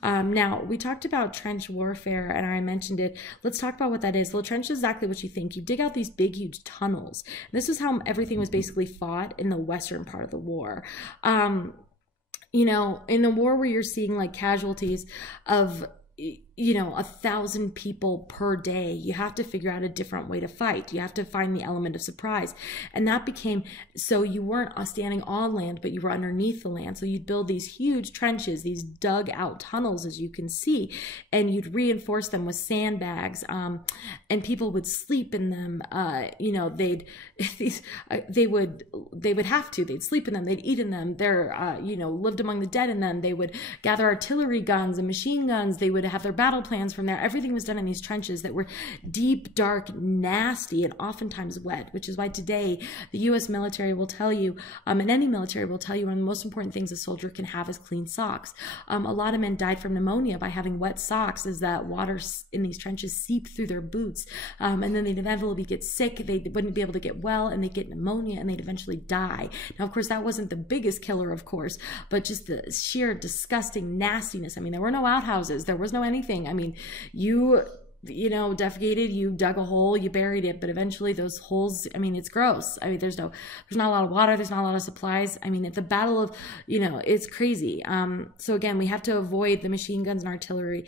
Now, we talked about trench warfare, and I mentioned it. Let's talk about what that is. Well, a trench is exactly what you think. You dig out these big, huge tunnels. This is how everything was basically fought in the western part of the war. In a war where you're seeing like casualties of 1,000 people per day, you have to figure out a different way to fight. You have to find the element of surprise. And that became, so you weren't standing on land, but you were underneath the land. So you'd build these huge trenches, these dug out tunnels, as you can see, and you'd reinforce them with sandbags, and people would sleep in them. They'd sleep in them, they'd eat in them, lived among the dead in them. They would gather artillery guns and machine guns. They would have their battle plans from there. Everything was done in these trenches that were deep, dark, nasty, and oftentimes wet, which is why today the U.S. military will tell you, and any military will tell you, one of the most important things a soldier can have is clean socks. A lot of men died from pneumonia by having wet socks, as that water in these trenches seeped through their boots, and then they'd inevitably get sick. They wouldn't be able to get well, and they'd get pneumonia, and they'd eventually die. Now, of course, that wasn't the biggest killer, of course, but just the sheer disgusting nastiness. I mean, there were no outhouses. There was no anything. I mean, you defecated, you dug a hole, you buried it, but eventually those holes, I mean, it's gross. I mean, there's not a lot of water, there's not a lot of supplies. I mean, at the battle of, it's crazy. So again, we have to avoid the machine guns and artillery.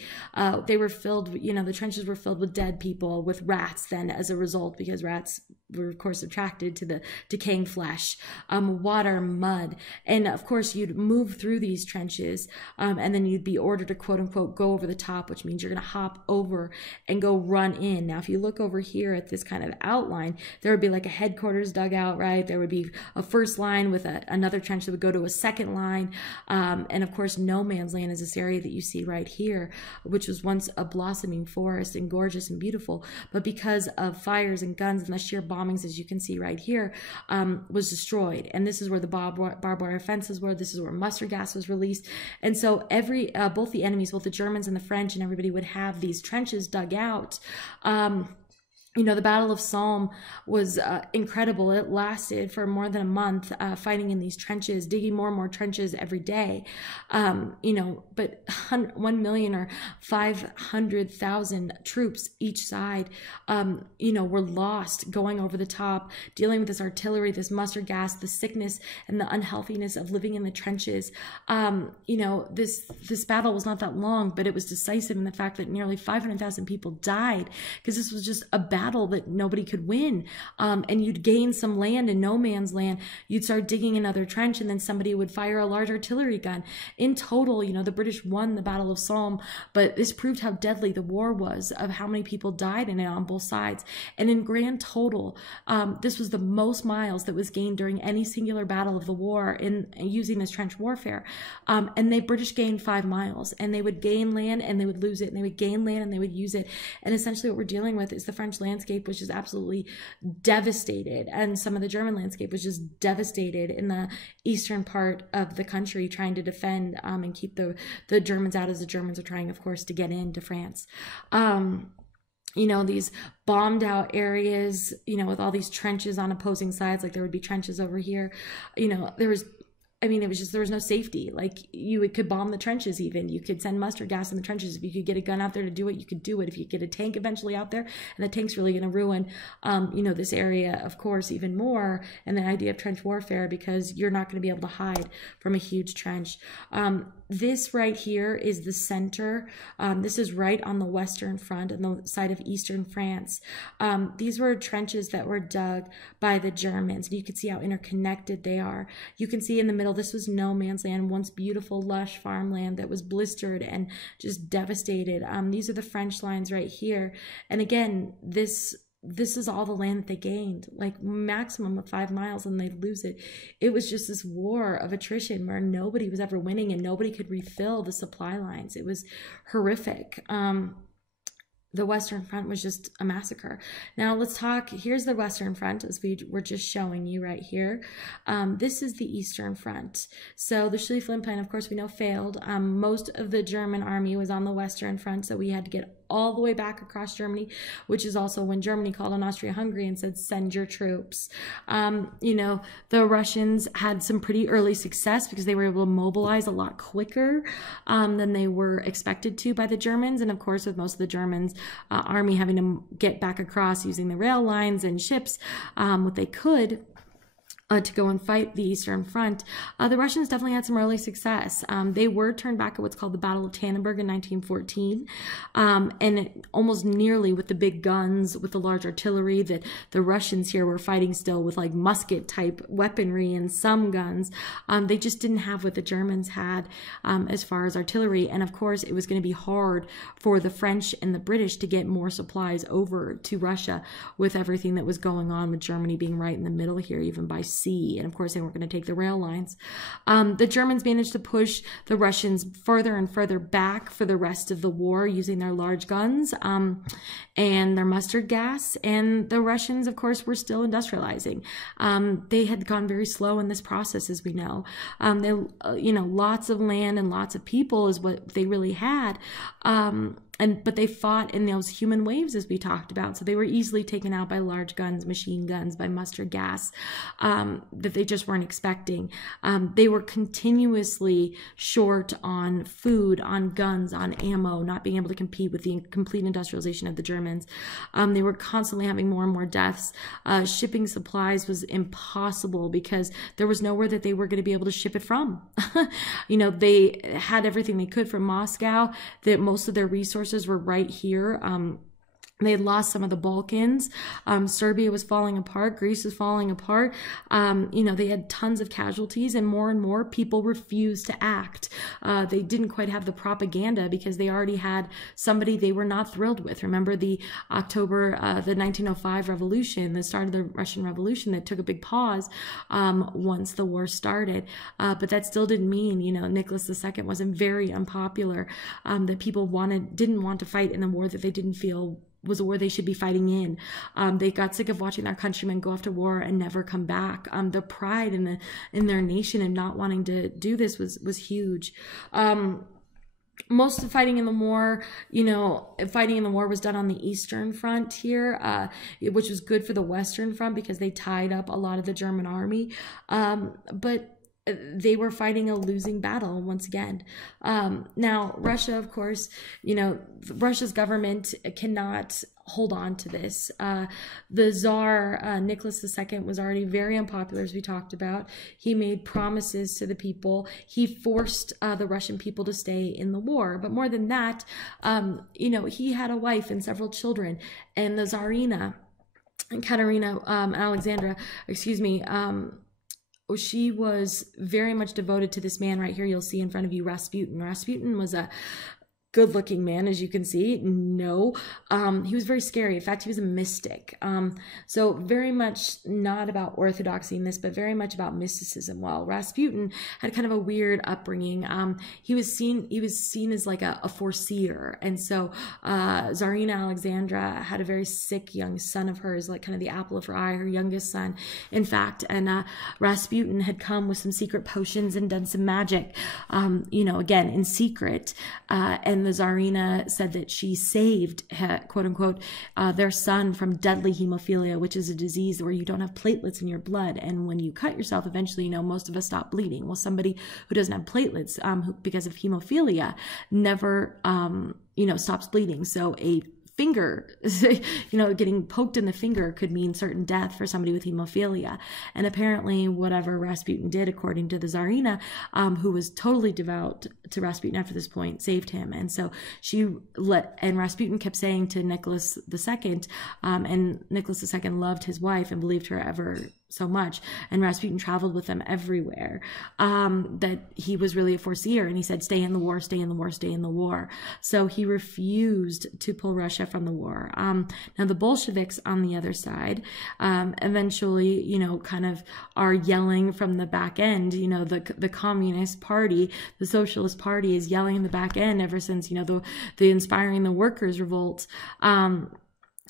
They were filled, the trenches were filled with dead people, with rats then as a result, because rats were of course attracted to the decaying flesh, water, mud. And of course you'd move through these trenches, and then you'd be ordered to quote unquote go over the top, which means you're going to hop over and go run in. Now, if you look over here at this kind of outline, there would be like a headquarters dugout, right? There would be a first line with another trench that would go to a second line. And of course, no man's land is this area that you see right here, which was once a blossoming forest and gorgeous and beautiful. But because of fires and guns and the sheer bombings, as you can see right here, was destroyed. And this is where the barbed wire fences were. This is where mustard gas was released. And so both the enemies, both the Germans and the French and everybody, would have these trenches dug out. The Battle of Somme was incredible. It lasted for more than a month, fighting in these trenches, digging more and more trenches every day. But 1 million or 500,000 troops each side, were lost going over the top, dealing with this artillery, this mustard gas, the sickness and the unhealthiness of living in the trenches. This battle was not that long, but it was decisive in the fact that nearly 500,000 people died, because this was just a battle that nobody could win. And you'd gain some land in no man's land. You'd start digging another trench, and then somebody would fire a large artillery gun. In total, the British won the Battle of Somme, but this proved how deadly the war was, of how many people died in it on both sides. And in grand total, this was the most miles that was gained during any singular battle of the war in using this trench warfare. And the British gained 5 miles, and they would gain land and they would lose it, and they would gain land and they would use it. And essentially what we're dealing with is the French landscape, which is absolutely devastated, and some of the German landscape was just devastated in the eastern part of the country, trying to defend and keep the Germans out, as the Germans are trying, of course, to get into France. These bombed out areas, with all these trenches on opposing sides, like there would be trenches over here, there was no safety. Like, you could bomb the trenches even. You could send mustard gas in the trenches. If you could get a gun out there to do it, you could do it. If you get a tank eventually out there, and the tank's really going to ruin, this area, of course, even more, and the idea of trench warfare, because you're not going to be able to hide from a huge trench. This right here is the center. This is right on the western front, on the side of eastern France. These were trenches that were dug by the Germans, and you can see how interconnected they are. You can see in the middle, this was no man's land, once beautiful, lush farmland that was blistered and just devastated. These are the French lines right here. And again, this is all the land that they gained, like maximum of 5 miles, and they'd lose it. It was just this war of attrition where nobody was ever winning and nobody could refill the supply lines. It was horrific. The Western Front was just a massacre. Now let's talk, here's the Western Front as we were just showing you right here. This is the Eastern Front. So the Schlieffen Plan, of course, we know failed. Most of the German army was on the Western Front, so we had to get all the way back across Germany, which is also when Germany called on Austria-Hungary and said, send your troops. You know, the Russians had some pretty early success because they were able to mobilize a lot quicker than they were expected to by the Germans. And of course, with most of the Germans' army having to get back across using the rail lines and ships, what they could, to go and fight the Eastern Front. The Russians definitely had some early success. They were turned back at what's called the Battle of Tannenberg in 1914, and almost nearly with the big guns, with the large artillery, that the Russians here were fighting still with like musket type weaponry and some guns. They just didn't have what the Germans had as far as artillery, and of course it was going to be hard for the French and the British to get more supplies over to Russia with everything that was going on, with Germany being right in the middle here, even by sea, and of course they weren't going to take the rail lines. The Germans managed to push the Russians further and further back for the rest of the war using their large guns and their mustard gas, and the Russians, of course, were still industrializing. They had gone very slow in this process, as we know. They, you know, lots of land and lots of people is what they really had. But they fought in those human waves, as we talked about. So they were easily taken out by large guns, machine guns, by mustard gas that they just weren't expecting. They were continuously short on food, on guns, on ammo, not being able to compete with the complete industrialization of the Germans. They were constantly having more and more deaths. Shipping supplies was impossible because there was nowhere that they were going to be able to ship it from. You know, they had everything they could from Moscow, that most of their resources were right here. They had lost some of the Balkans. Serbia was falling apart. Greece was falling apart. You know, they had tons of casualties, and more people refused to act. They didn't quite have the propaganda because they already had somebody they were not thrilled with. Remember the the 1905 revolution, the start of the Russian Revolution, that took a big pause once the war started. But that still didn't mean, you know, Nicholas II wasn't very unpopular, that people didn't want to fight in the war that they didn't feel was a war they should be fighting in. They got sick of watching their countrymen go off to war and never come back. The pride in their nation and not wanting to do this was huge. Most of the fighting in the war, you know, was done on the Eastern Front here, which was good for the Western Front because they tied up a lot of the German army. But they were fighting a losing battle once again. Now, Russia, of course, you know, Russia's government cannot hold on to this. The Tsar, Nicholas II, was already very unpopular, as we talked about. He made promises to the people. He forced the Russian people to stay in the war. But more than that, you know, he had a wife and several children. And the Tsarina, Katerina Alexandra, excuse me, she was very much devoted to this man right here. You'll see in front of you, Rasputin. Rasputin was a good-looking man, as you can see. No, he was very scary. In fact, he was a mystic. So very much not about orthodoxy in this, but very much about mysticism. While Rasputin had kind of a weird upbringing, he was seen as like a foreseer. And so Tsarina Alexandra had a very sick young son of hers, like kind of the apple of her eye, her youngest son, in fact. And Rasputin had come with some secret potions and done some magic, you know, again, in secret. And the Tsarina said that she saved, quote unquote, their son from deadly hemophilia, which is a disease where you don't have platelets in your blood. And when you cut yourself, eventually, you know, most of us stop bleeding. Well, somebody who doesn't have platelets, because of hemophilia, never, you know, stops bleeding. So a finger, you know, getting poked in the finger could mean certain death for somebody with hemophilia. And apparently whatever Rasputin did, according to the Tsarina, who was totally devout to Rasputin after this point, saved him. And so and Rasputin kept saying to Nicholas II, and Nicholas II loved his wife and believed her ever so much, and Rasputin traveled with them everywhere, that he was really a foreseer, and he said, stay in the war, stay in the war, stay in the war. So he refused to pull Russia from the war. Now the Bolsheviks on the other side, eventually, you know, kind of are yelling from the back end. You know, the Communist Party, the Socialist Party is yelling in the back end ever since, you know, the Inspiring the Workers revolt.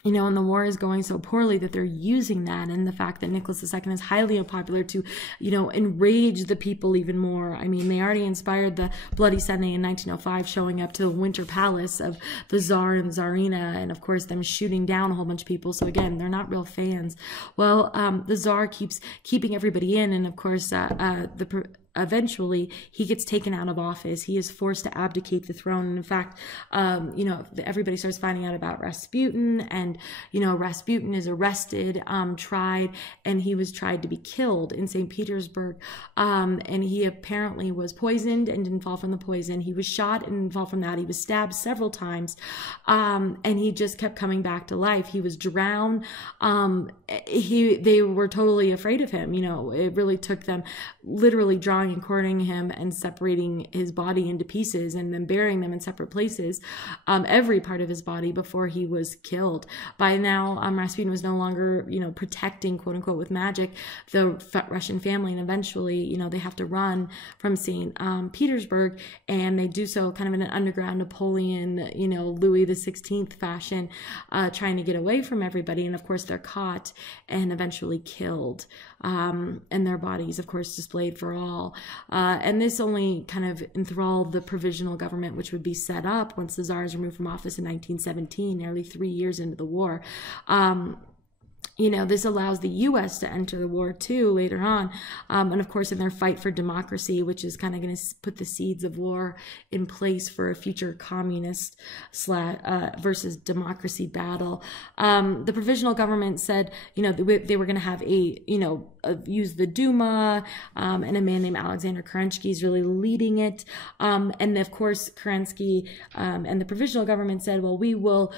You know, and the war is going so poorly that they're using that, and the fact that Nicholas II is highly unpopular to, you know, enrage the people even more. I mean, they already inspired the Bloody Sunday in 1905, showing up to the Winter Palace of the Tsar and the Tsarina, and of course them shooting down a whole bunch of people. So again, they're not real fans. Well, the Tsar keeps keeping everybody in, and of course eventually he gets taken out of office. He is forced to abdicate the throne. And in fact, you know, everybody starts finding out about Rasputin, and, you know, Rasputin is arrested, tried, and he was tried to be killed in St. Petersburg. And he apparently was poisoned and didn't fall from the poison. He was shot and didn't fall from that. He was stabbed several times. And he just kept coming back to life. He was drowned. They were totally afraid of him. You know, it really took them literally drawing and quartering him and separating his body into pieces and then burying them in separate places, every part of his body, before he was killed. By now, Rasputin was no longer, you know, protecting, quote unquote, with magic, the Russian family, and eventually, you know, they have to run from St. Petersburg, and they do so kind of in an underground Napoleon, you know, Louis XVI fashion, trying to get away from everybody. And of course, they're caught and eventually killed, and their bodies, of course, displayed for all. And this only kind of enthralled the provisional government, which would be set up once the Tsar is removed from office in 1917, nearly 3 years into the war. You know, this allows the U.S. to enter the war too later on. And of course, in their fight for democracy, which is kind of going to put the seeds of war in place for a future communist versus democracy battle. The provisional government said, you know, they were going to have use the Duma, and a man named Alexander Kerensky is really leading it. And of course, Kerensky and the provisional government said, well, we will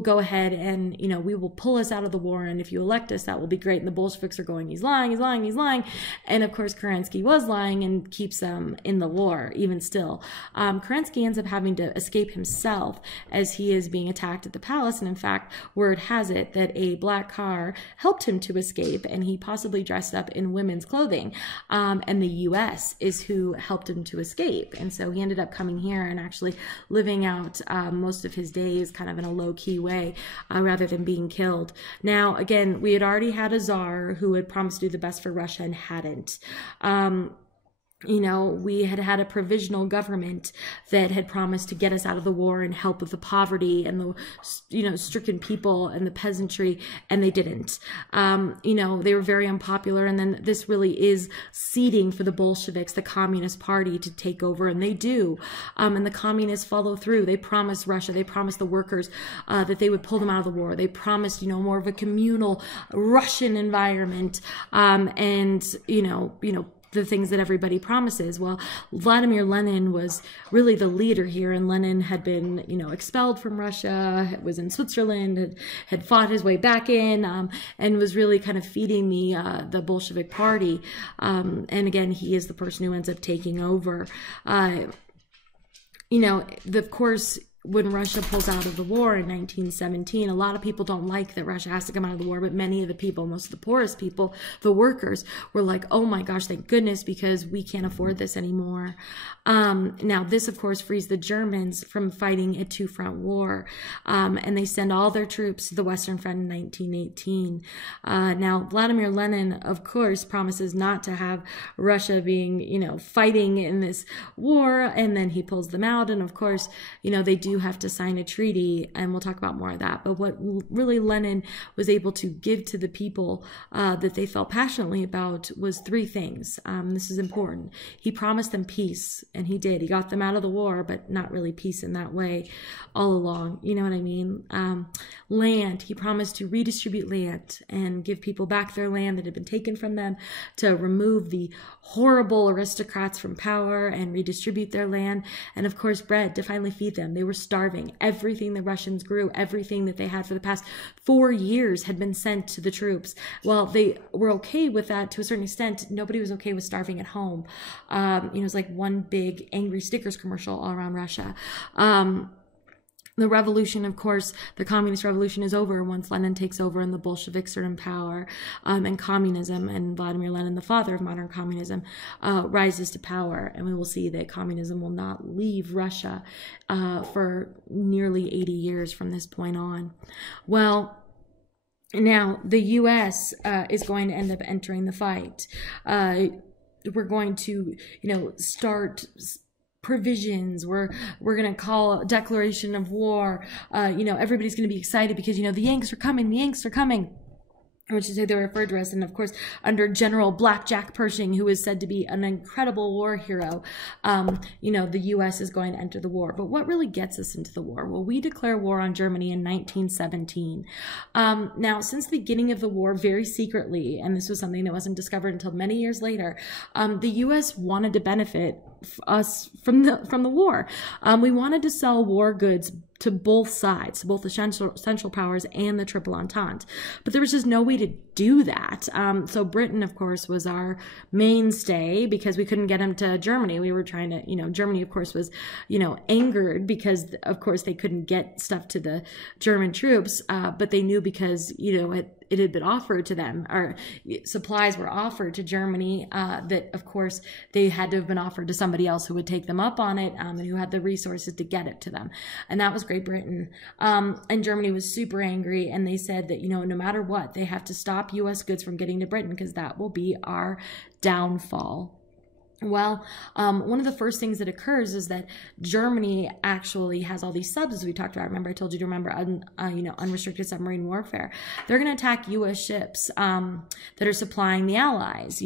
go ahead and, you know, we will pull us out of the war, and if you elect us, that will be great. And the Bolsheviks are going, he's lying, he's lying, he's lying. And of course, Kerensky was lying and keeps them in the war, even still. Kerensky ends up having to escape himself as he is being attacked at the palace. And in fact, word has it that a black car helped him to escape, and he possibly dressed up in women's clothing. And the U.S. is who helped him to escape. And so he ended up coming here and actually living out most of his days kind of in a low-key way, rather than being killed. Now, again, we had already had a Tsar who had promised to do the best for Russia and hadn't. You know, we had had a provisional government that had promised to get us out of the war and help with the poverty and the, you know, stricken people and the peasantry, and they didn't. You know, they were very unpopular, and then this really is seeding for the Bolsheviks, the Communist Party, to take over, and they do. And the communists follow through. They promised Russia, they promised the workers that they would pull them out of the war. They promised, you know, more of a communal Russian environment, and, you know, the things that everybody promises. Well, Vladimir Lenin was really the leader here, and Lenin had been, you know, expelled from Russia, was in Switzerland, had fought his way back in, and was really kind of feeding the Bolshevik Party. And again, he is the person who ends up taking over. You know, of course, when Russia pulls out of the war in 1917, a lot of people don't like that Russia has to come out of the war, but many of the people, most of the poorest people, the workers, were like, oh my gosh, thank goodness, because we can't afford this anymore. Now, this, of course, frees the Germans from fighting a two-front war, and they send all their troops to the Western Front in 1918. Now, Vladimir Lenin, of course, promises not to have Russia being, you know, fighting in this war, and then he pulls them out, and of course, you know, they do have to sign a treaty, and we'll talk about more of that. But what really Lenin was able to give to the people that they felt passionately about was three things. This is important. He promised them peace, and he did. He got them out of the war, but not really peace in that way all along. You know what I mean? Land. He promised to redistribute land and give people back their land that had been taken from them, to remove the horrible aristocrats from power and redistribute their land, and of course bread to finally feed them. They were starving. Everything the Russians grew, everything that they had for the past 4 years had been sent to the troops. Well, they were okay with that to a certain extent. Nobody was okay with starving at home. It was like one big angry Snickers commercial all around Russia. The revolution, of course, the communist revolution is over once Lenin takes over and the Bolsheviks are in power, and communism, and Vladimir Lenin, the father of modern communism, rises to power. And we will see that communism will not leave Russia for nearly 80 years from this point on. Well, now the U.S. Is going to end up entering the fight. We're going to, start provisions. We're going to call a declaration of war. Everybody's going to be excited because, the Yanks are coming. The Yanks are coming. Which is how they were referred to as, and of course, under General Blackjack Pershing, who is said to be an incredible war hero, the U.S. is going to enter the war. But what really gets us into the war? Well, we declare war on Germany in 1917. Now, since the beginning of the war, very secretly, and this was something that wasn't discovered until many years later, the U.S. wanted to benefit us from the war. We wanted to sell war goods to both sides, both the Central Powers and the Triple Entente. But there was just no way to do that. So Britain, of course, was our mainstay because we couldn't get them to Germany. We were trying to, Germany, of course, was, angered because, of course, they couldn't get stuff to the German troops. But they knew because, it had been offered to them, or supplies were offered to Germany, that, of course, they had to have been offered to somebody else who would take them up on it, and who had the resources to get it to them. And that was Great Britain. And Germany was super angry, and they said that, no matter what, they have to stop U.S. goods from getting to Britain because that will be our downfall. Well, one of the first things that occurs is that Germany actually has all these subs, as we talked about. Remember, I told you to remember, unrestricted submarine warfare. They're going to attack U.S. ships that are supplying the Allies,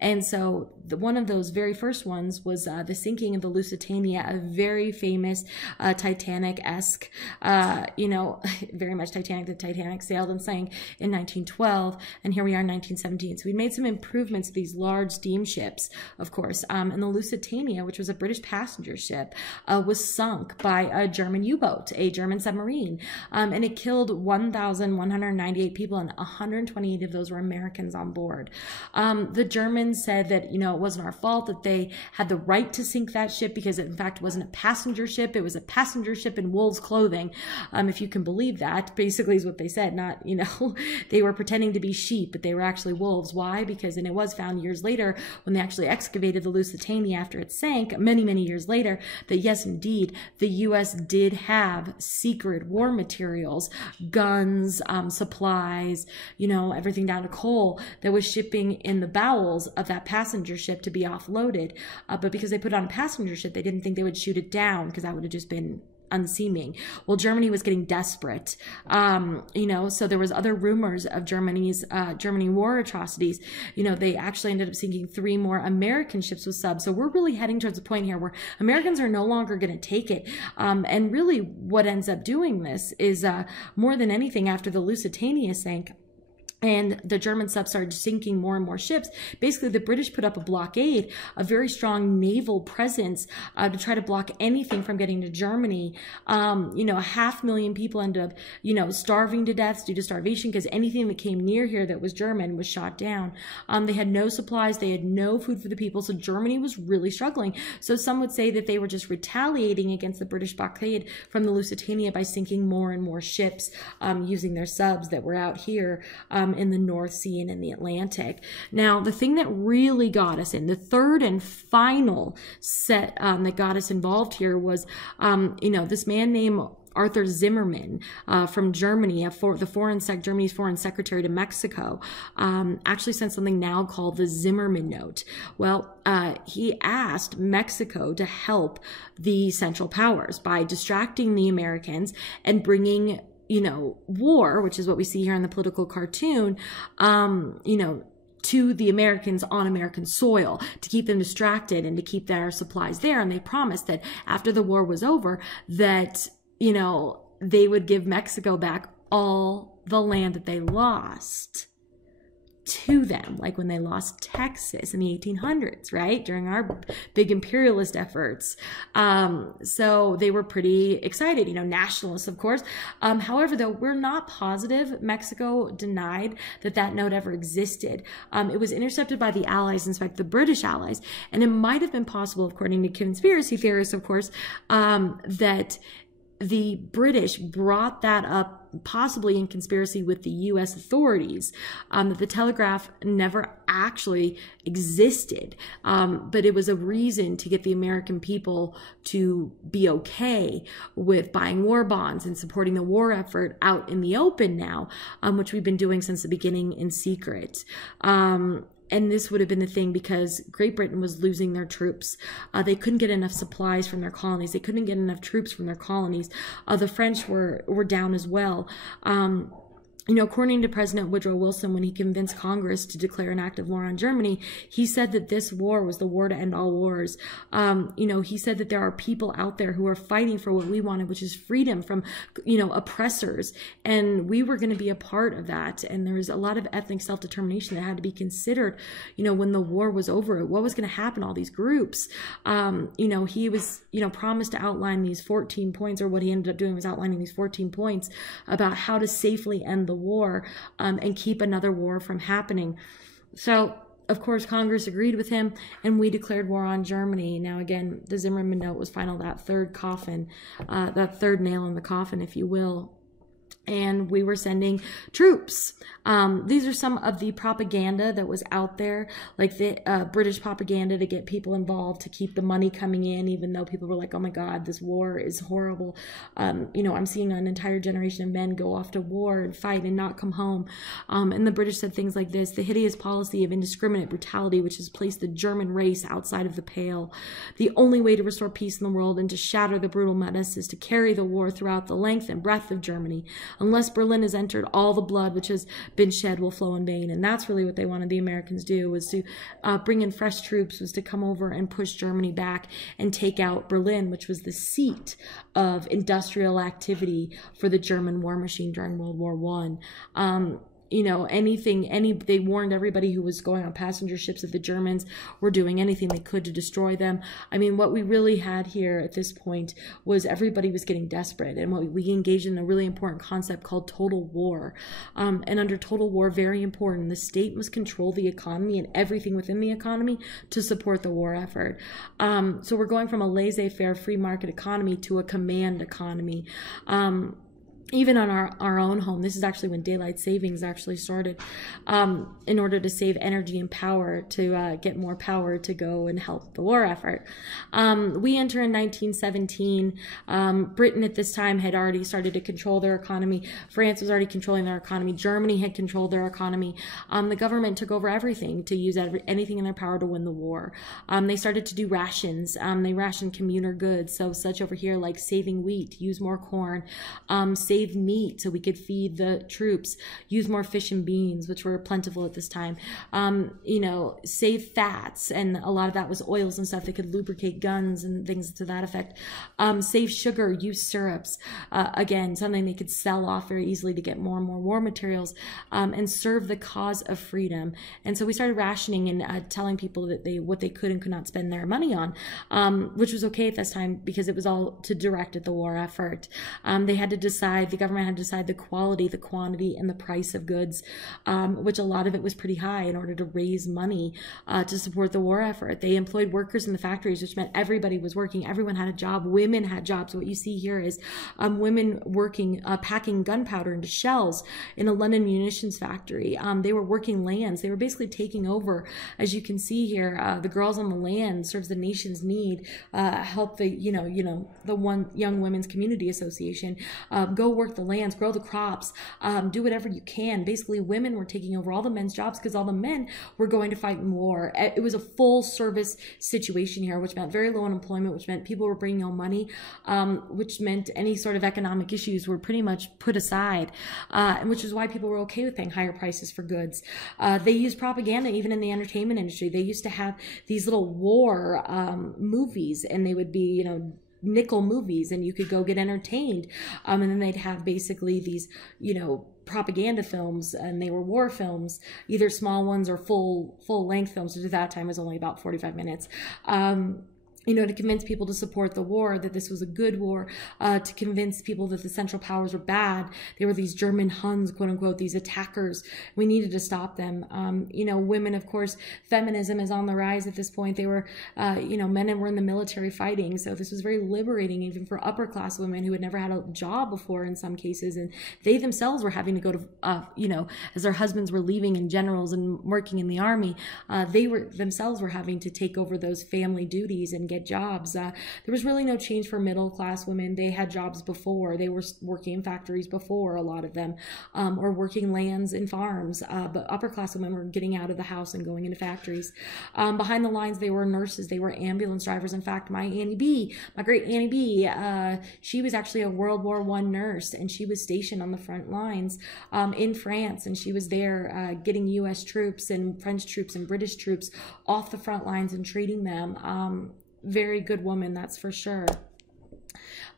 And so one of those very first ones was the sinking of the Lusitania, a very famous Titanic-esque, very much Titanic. The Titanic sailed and sank in 1912, and here we are in 1917. So we made some improvements to these large steamships, of course. And the Lusitania, which was a British passenger ship, was sunk by a German U-boat, a German submarine, and it killed 1,198 people, and 128 of those were Americans on board. The Germans said that, it wasn't our fault, that they had the right to sink that ship because it, in fact, wasn't a passenger ship. It was a passenger ship in wolves' clothing, if you can believe that, basically is what they said. Not, they were pretending to be sheep, but they were actually wolves. Why? Because, and it was found years later when they actually excavated the Lusitania after it sank, many, many years later, that yes, indeed, the U.S. did have secret war materials, guns, supplies, everything down to coal that was shipping in the bowels of that passenger ship to be offloaded. But because they put it on a passenger ship, they didn't think they would shoot it down because that would have just been unseeming. Well, Germany was getting desperate, so there was other rumors of Germany war atrocities. They actually ended up sinking 3 more American ships with subs. So we're really heading towards a point here where Americans are no longer going to take it. And really what ends up doing this is more than anything, after the Lusitania sank, and the German subs started sinking more and more ships. Basically, the British put up a blockade, a very strong naval presence to try to block anything from getting to Germany. 500,000 people ended up, starving to death due to starvation because anything that came near here that was German was shot down. They had no supplies. They had no food for the people. So Germany was really struggling. So some would say that they were just retaliating against the British blockade from the Lusitania by sinking more and more ships using their subs that were out here in the North Sea and in the Atlantic. Now, the thing that really got us in, the third and final set that got us involved here was, this man named Arthur Zimmermann from Germany, Germany's foreign secretary to Mexico, actually sent something now called the Zimmermann Note. Well, he asked Mexico to help the Central Powers by distracting the Americans and bringing war, which is what we see here in the political cartoon, to the Americans on American soil to keep them distracted and to keep their supplies there. And they promised that after the war was over, that, they would give Mexico back all the land that they lost to them, like when they lost Texas in the 1800s, right? During our big imperialist efforts. So they were pretty excited, nationalists, of course. However, though, we're not positive. Mexico denied that note ever existed. It was intercepted by the Allies, in fact, the British Allies, and it might have been possible, according to conspiracy theorists, of course, that the British brought that up, possibly in conspiracy with the U.S. authorities, that the telegraph never actually existed, but it was a reason to get the American people to be okay with buying war bonds and supporting the war effort out in the open now, which we've been doing since the beginning in secret. And this would have been the thing because Great Britain was losing their troops. They couldn't get enough supplies from their colonies. They couldn't get enough troops from their colonies. The French were down as well. According to President Woodrow Wilson, when he convinced Congress to declare an active war on Germany, he said that this war was the war to end all wars. He said that there are people out there who are fighting for what we wanted, which is freedom from, oppressors. And we were going to be a part of that. And there was a lot of ethnic self-determination that had to be considered, when the war was over. What was going to happen, all these groups? He was, promised to outline these 14 points, or what he ended up doing was outlining these 14 points about how to safely end the war and keep another war from happening. So, of course, Congress agreed with him, and we declared war on Germany. Now, again, the Zimmerman note was final, that third coffin, that third nail in the coffin, if you will. And we were sending troops. These are some of the propaganda that was out there, like the British propaganda to get people involved, to keep the money coming in, even though people were like, oh my God, this war is horrible. I'm seeing an entire generation of men go off to war and fight and not come home. And the British said things like this: the hideous policy of indiscriminate brutality which has placed the German race outside of the pale. The only way to restore peace in the world and to shatter the brutal menace is to carry the war throughout the length and breadth of Germany. Unless Berlin has entered, all the blood which has been shed will flow in vain. And that's really what they wanted the Americans to do, was to bring in fresh troops, was to come over and push Germany back and take out Berlin, which was the seat of industrial activity for the German war machine during World War I. They warned everybody who was going on passenger ships that the Germans were doing anything they could to destroy them. I mean, what we really had here at this point was everybody was getting desperate, and what we engaged in a really important concept called total war. And under total war, very important, the state must control the economy and everything within the economy to support the war effort. So we're going from a laissez-faire free market economy to a command economy. Even on our own home, this is actually when daylight savings actually started, in order to save energy and power, to get more power to go and help the war effort. We enter in 1917. Britain at this time had already started to control their economy. France was already controlling their economy. Germany had controlled their economy. The government took over everything to use anything in their power to win the war. They started to do rations. They rationed commuter goods, so such over here like saving wheat, use more corn, save meat so we could feed the troops, use more fish and beans, which were plentiful at this time, save fats, and a lot of that was oils and stuff that could lubricate guns and things to that effect. Save sugar, use syrups, again, something they could sell off very easily to get more and more war materials, and serve the cause of freedom. And so we started rationing and telling people that what they could and could not spend their money on, which was okay at this time because it was all to direct at the war effort. They had to decide, the government had to decide the quality, the quantity, and the price of goods, which a lot of it was pretty high in order to raise money to support the war effort. They employed workers in the factories, which meant everybody was working. Everyone had a job. Women had jobs. So what you see here is women working, packing gunpowder into shells in a London munitions factory. They were working lands. They were basically taking over. As you can see here, the Girls on the Land serves the nation's need, help the, the one Young Women's Community Association, go work the lands, grow the crops, do whatever you can. Basically, women were taking over all the men's jobs because all the men were going to fight in war. It was a full service situation here, which meant very low unemployment, which meant people were bringing home money, which meant any sort of economic issues were pretty much put aside, and which is why people were okay with paying higher prices for goods. They used propaganda even in the entertainment industry. They used to have these little war movies, and they would be, nickel movies, and you could go get entertained, and then they'd have basically these propaganda films, and they were war films, either small ones or full length films, which at that time was only about 45 minutes. To convince people to support the war, that this was a good war, to convince people that the Central Powers were bad. They were these German Huns, quote unquote, these attackers. We needed to stop them. Women, of course, feminism is on the rise at this point. They were, men were in the military fighting. So this was very liberating, even for upper class women who had never had a job before in some cases. And they themselves were having to go to, as their husbands were leaving in generals and working in the army, they themselves were having to take over those family duties and get jobs. There was really no change for middle class women. They had jobs before. They were working in factories before, a lot of them, or working lands and farms. But upper class women were getting out of the house and going into factories. Behind the lines, they were nurses. They were ambulance drivers. In fact, my great Annie B, she was actually a World War I nurse, and she was stationed on the front lines in France, and she was there getting U.S. troops and French troops and British troops off the front lines and treating them. Very good woman, that's for sure.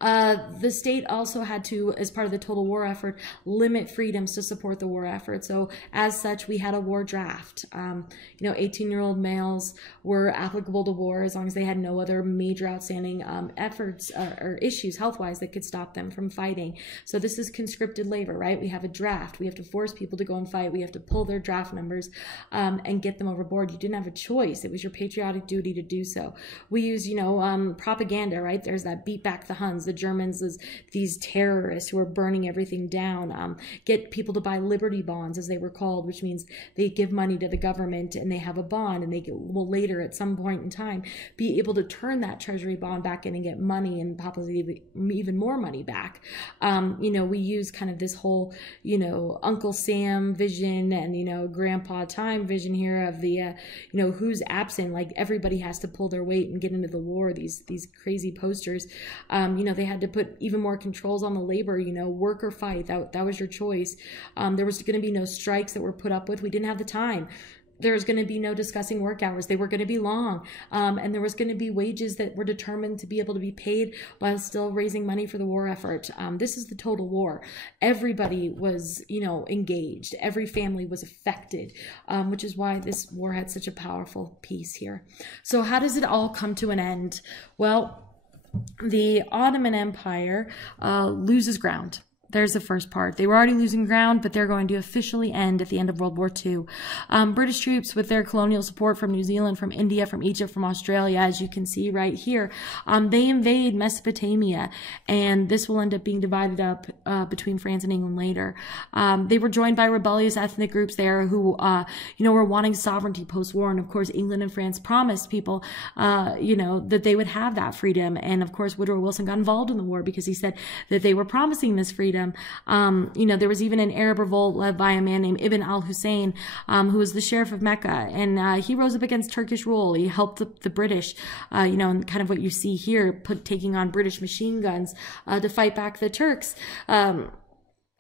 The state also had to, as part of the total war effort, limit freedoms to support the war effort. So as such, we had a war draft. 18-year-old males were applicable to war as long as they had no other major outstanding efforts or issues health-wise that could stop them from fighting. So this is conscripted labor, right? We have a draft. We have to force people to go and fight. We have to pull their draft numbers and get them overboard. You didn't have a choice. It was your patriotic duty to do so. We use, propaganda, right? There's that beat back the Huns, the Germans as these terrorists who are burning everything down, get people to buy liberty bonds, as they were called, which means they give money to the government and they have a bond, and they will later at some point in time be able to turn that treasury bond back in and get money and possibly even more money back. We use kind of this whole, Uncle Sam vision and, Grandpa Time vision here of the, who's absent, like everybody has to pull their weight and get into the war, these crazy posters. They had to put even more controls on the labor, work or fight. That was your choice. There was going to be no strikes that were put up with. We didn't have the time. There was going to be no discussing work hours. They were going to be long. And there was going to be wages that were determined to be able to be paid while still raising money for the war effort. This is the total war. Everybody was, engaged. Every family was affected, which is why this war had such a powerful piece here. So how does it all come to an end? Well, the Ottoman Empire loses ground. There's the first part. They were already losing ground, but they're going to officially end at the end of World War II. British troops, with their colonial support from New Zealand, from India, from Egypt, from Australia, as you can see right here, they invade Mesopotamia, and this will end up being divided up between France and England later. They were joined by rebellious ethnic groups there who, were wanting sovereignty post-war, and of course, England and France promised people, that they would have that freedom, and of course, Woodrow Wilson got involved in the war because he said that they were promising this freedom. There was even an Arab revolt led by a man named Ibn al-Hussein, who was the sheriff of Mecca, and he rose up against Turkish rule. He helped the British, and kind of what you see here, taking on British machine guns to fight back the Turks.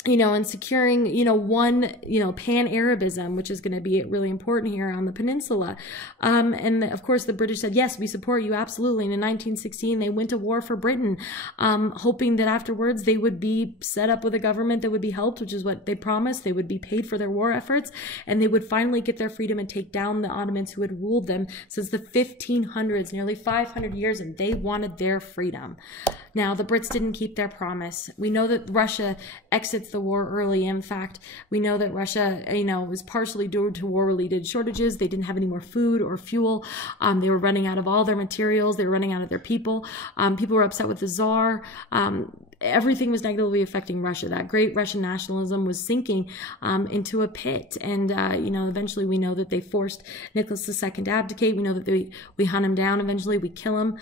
And securing, one, pan-Arabism, which is going to be really important here on the peninsula. And of course, the British said, yes, we support you, absolutely. And in 1916, they went to war for Britain, hoping that afterwards they would be set up with a government that would be helped, which is what they promised. They would be paid for their war efforts, and they would finally get their freedom and take down the Ottomans who had ruled them since the 1500s, nearly 500 years, and they wanted their freedom. Now, the Brits didn't keep their promise. We know that Russia exits the war early. In fact, we know that Russia, was partially due to war-related shortages. They didn't have any more food or fuel. They were running out of all their materials. They were running out of their people. People were upset with the Tsar. Everything was negatively affecting Russia. That great Russian nationalism was sinking into a pit. And, eventually we know that they forced Nicholas II to abdicate. We know that we hunt him down. Eventually we kill him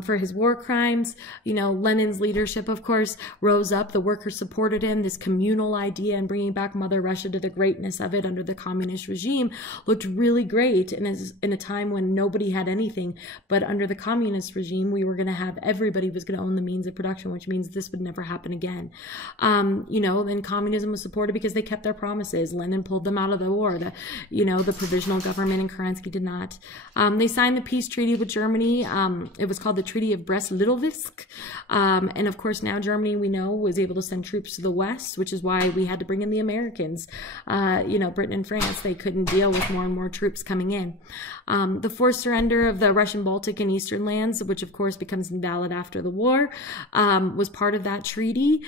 for his war crimes. Lenin's leadership, of course, rose up. The workers supported him. This communal idea and bringing back Mother Russia to the greatness of it under the communist regime looked really great. And in a time when nobody had anything, but under the communist regime, we were going to have, everybody was going to own the means of production, which means this would would never happen again. Then communism was supported because they kept their promises. Lenin pulled them out of the war. The provisional government in Kerensky did not. They signed the peace treaty with Germany. It was called the Treaty of Brest-Litovsk. And of course, now Germany, we know, was able to send troops to the west, which is why we had to bring in the Americans. Britain and France, they couldn't deal with more and more troops coming in. The forced surrender of the Russian Baltic and Eastern lands, which of course becomes invalid after the war, was part of that treaty.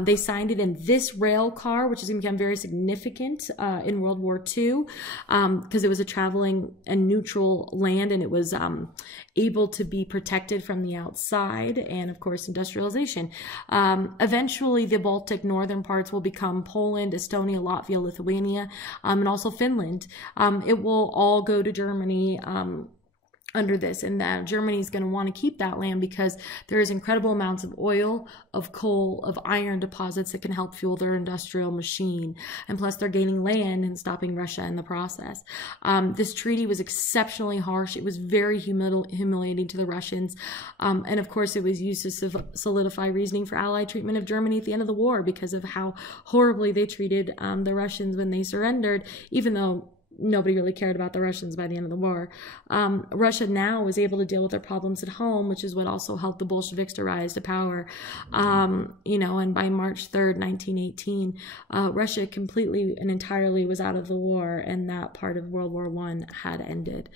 They signed it in this rail car, which is going to become very significant in World War II, because it was a traveling and neutral land, and it was able to be protected from the outside, and of course industrialization. Eventually, the Baltic northern parts will become Poland, Estonia, Latvia, Lithuania, and also Finland. It will all go to Germany under this, and that Germany is going to want to keep that land because there is incredible amounts of oil, of coal, of iron deposits that can help fuel their industrial machine. And plus they're gaining land and stopping Russia in the process. This treaty was exceptionally harsh. It was very humiliating to the Russians. And of course it was used to solidify reasoning for Allied treatment of Germany at the end of the war because of how horribly they treated the Russians when they surrendered, even though nobody really cared about the Russians by the end of the war. Russia now was able to deal with their problems at home, which is what also helped the Bolsheviks to rise to power. And by March 3rd, 1918, Russia completely and entirely was out of the war, and that part of World War I had ended.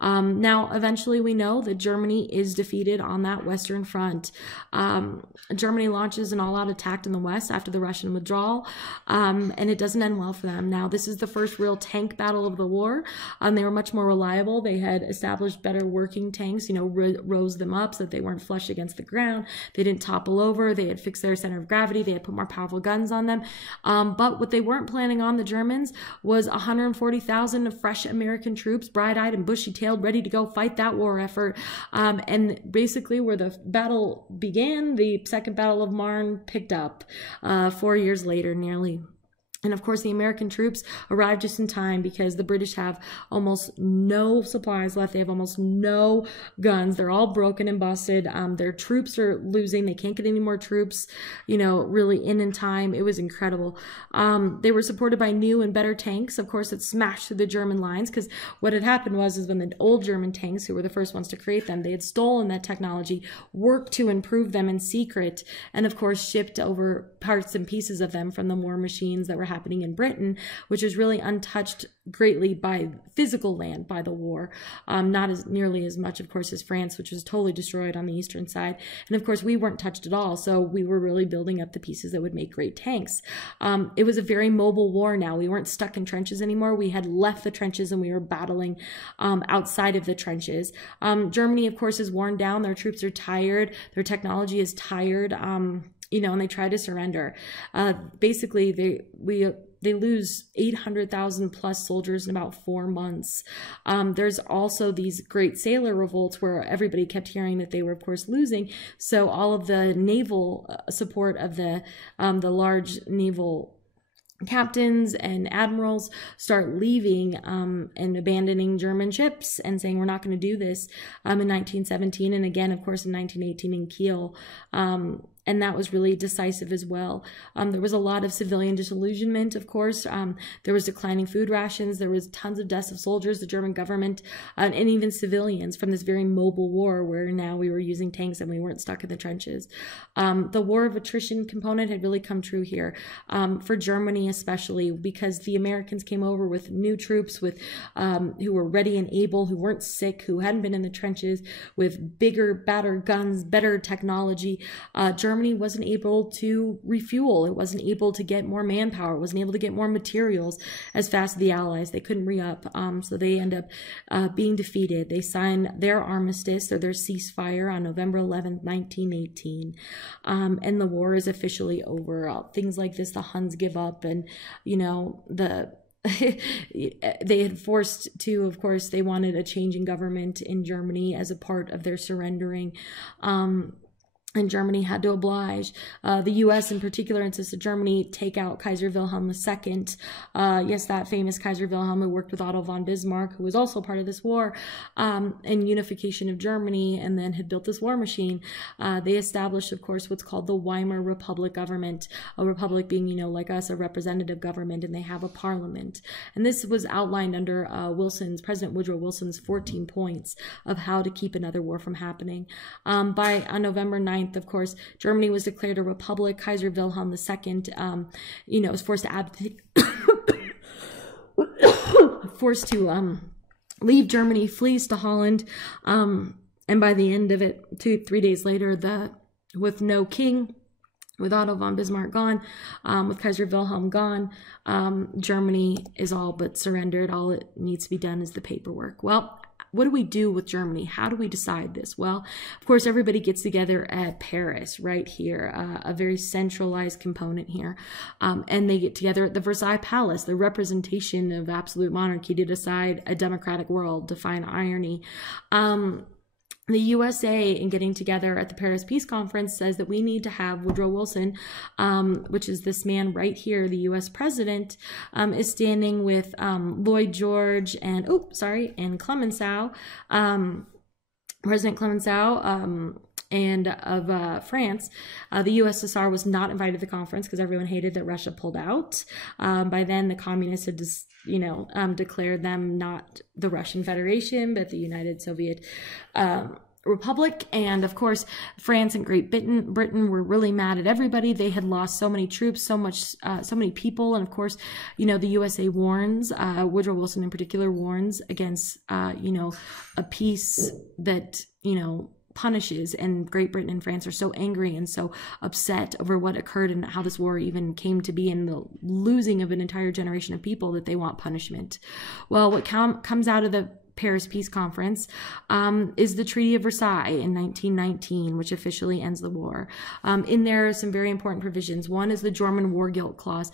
Now, eventually we know that Germany is defeated on that Western Front. Germany launches an all-out attack in the West after the Russian withdrawal, and it doesn't end well for them. Now, this is the first real tank battle of the war. They were much more reliable. They had established better working tanks, rose them up so that they weren't flush against the ground. They didn't topple over. They had fixed their center of gravity. They had put more powerful guns on them. But what they weren't planning on, the Germans, was 140,000 of fresh American troops, bright-eyed and bushy-tailed, ready to go fight that war effort. And basically where the battle began, the Second Battle of Marne picked up 4 years later, nearly. And of course, the American troops arrived just in time because the British have almost no supplies left. They have almost no guns. They're all broken and busted. Their troops are losing. They can't get any more troops, really in time. It was incredible. They were supported by new and better tanks. Of course, it smashed through the German lines because what had happened is when the old German tanks, who were the first ones to create them, they had stolen that technology, worked to improve them in secret, and of course, shipped over parts and pieces of them from the war machines that were happening in Britain, which was really untouched greatly by physical land by the war. Not as nearly as much, of course, as France, which was totally destroyed on the eastern side. And of course, we weren't touched at all. So we were really building up the pieces that would make great tanks. It was a very mobile war now. We weren't stuck in trenches anymore. We had left the trenches and we were battling outside of the trenches. Germany, of course, is worn down. Their troops are tired. Their technology is tired. And they try to surrender. Basically, they lose 800,000 plus soldiers in about 4 months. There's also these great sailor revolts where everybody kept hearing that they were, of course, losing. So all of the naval support of the large naval captains and admirals start leaving and abandoning German ships and saying, we're not going to do this in 1917. And again, of course, in 1918 in Kiel. And that was really decisive as well. There was a lot of civilian disillusionment, of course. There was declining food rations. There was tons of deaths of soldiers, the German government, and even civilians from this very mobile war where now we were using tanks and we weren't stuck in the trenches. The war of attrition component had really come true here, for Germany especially, because the Americans came over with new troops with who were ready and able, who weren't sick, who hadn't been in the trenches, with bigger, better guns, better technology. Germany wasn't able to refuel. It wasn't able to get more manpower. It wasn't able to get more materials as fast as the Allies. They couldn't re-up. So they end up being defeated. They sign their armistice or their ceasefire on November 11th, 1918. And the war is officially over. Things like this, the Huns give up, and, they had forced to, of course, they wanted a change in government in Germany as a part of their surrendering. and Germany had to oblige. The U.S. in particular insisted Germany take out Kaiser Wilhelm II. Yes, that famous Kaiser Wilhelm who worked with Otto von Bismarck, who was also part of this war, and unification of Germany, and then had built this war machine. They established, of course, what's called the Weimar Republic government, a republic being, you know, like us, a representative government, and they have a parliament. And this was outlined under President Woodrow Wilson's 14 points of how to keep another war from happening. On November 9th, of course, Germany was declared a republic. Kaiser Wilhelm II, you know, was forced to abdicate, forced to leave Germany, flees to Holland, and by the end of it, 3 days later, with no king, with Otto von Bismarck gone, with Kaiser Wilhelm gone, Germany is all but surrendered. All it needs to be done is the paperwork. Well, what do we do with Germany? How do we decide this? Well, of course, everybody gets together at Paris, right here, a very centralized component here. And they get together at the Versailles Palace, the representation of absolute monarchy, to decide a democratic world, define irony. The USA, in getting together at the Paris Peace Conference, says that we need to have Woodrow Wilson, which is this man right here, the U.S. president, is standing with Lloyd George and, and Clemenceau, President Clemenceau, and of France. The USSR was not invited to the conference because everyone hated that Russia pulled out. By then, the communists had just, declared them not the Russian Federation, but the United Soviet Republic. And of course, France and Great Britain were really mad at everybody. They had lost so many troops, so many people. And of course, the USA warns, Woodrow Wilson in particular warns against, a peace that, punishes, and Great Britain and France are so angry and so upset over what occurred and how this war even came to be and the losing of an entire generation of people that they want punishment. Well, what comes out of the Paris Peace Conference is the Treaty of Versailles in 1919, which officially ends the war. In there are some very important provisions. One is the German War Guilt Clause.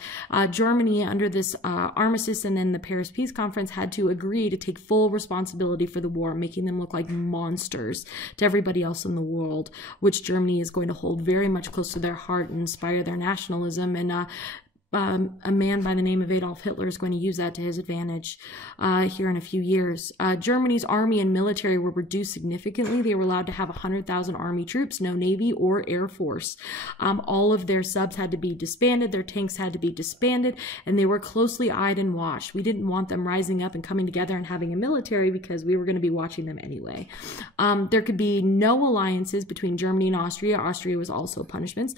Germany, under this armistice and then the Paris Peace Conference, had to agree to take full responsibility for the war, making them look like monsters to everybody else in the world, which Germany is going to hold very much close to their heart and inspire their nationalism. And a man by the name of Adolf Hitler is going to use that to his advantage here in a few years. Germany's army and military were reduced significantly. They were allowed to have 100,000 army troops, no navy or air force. All of their subs had to be disbanded, their tanks had to be disbanded, and they were closely eyed and watched. We didn't want them rising up and coming together and having a military because we were going to be watching them anyway. There could be no alliances between Germany and Austria. Austria was also punishments.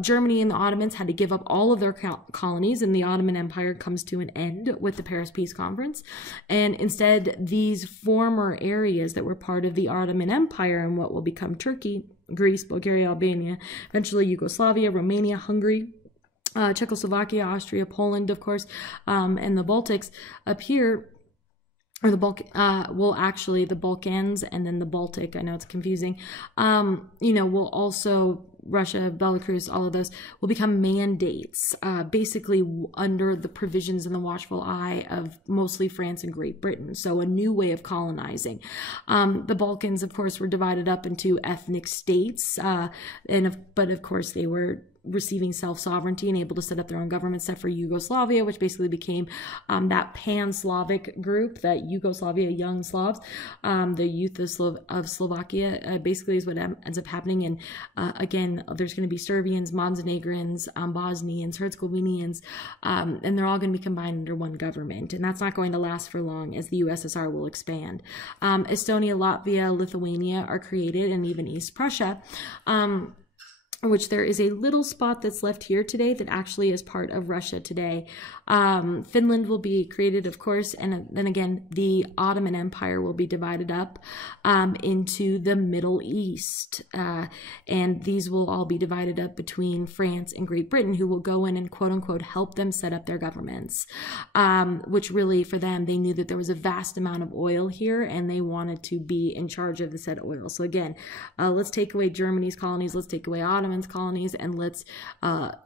Germany and the Ottomans had to give up all of their colonies, and the Ottoman Empire comes to an end with the Paris Peace Conference. And instead, these former areas that were part of the Ottoman Empire and what will become Turkey, Greece, Bulgaria, Albania, eventually Yugoslavia, Romania, Hungary, Czechoslovakia, Austria, Poland, of course, and the Baltics appear, or the the Balkans and then the Baltic, I know it's confusing, will also, Russia, Belarus, all of those will become mandates, basically under the provisions and the watchful eye of mostly France and Great Britain. So a new way of colonizing. The Balkans, of course, were divided up into ethnic states, but of course they were receiving self-sovereignty and able to set up their own government, except for Yugoslavia, which basically became that pan-Slavic group, that Yugoslavia, young Slavs, the youth of Slovakia, basically is what ends up happening. And again, there's going to be Serbians, Montenegrins, Bosnians, Herzegovinians, and they're all going to be combined under one government. And that's not going to last for long, as the USSR will expand. Estonia, Latvia, Lithuania are created, and even East Prussia, which there is a little spot that's left here today that actually is part of Russia today. Finland will be created, of course, and then again, the Ottoman Empire will be divided up into the Middle East. And these will all be divided up between France and Great Britain, who will go in and quote-unquote help them set up their governments, which really, for them, they knew that there was a vast amount of oil here, and they wanted to be in charge of the said oil. So again, let's take away Germany's colonies, let's take away Ottoman's colonies, and let's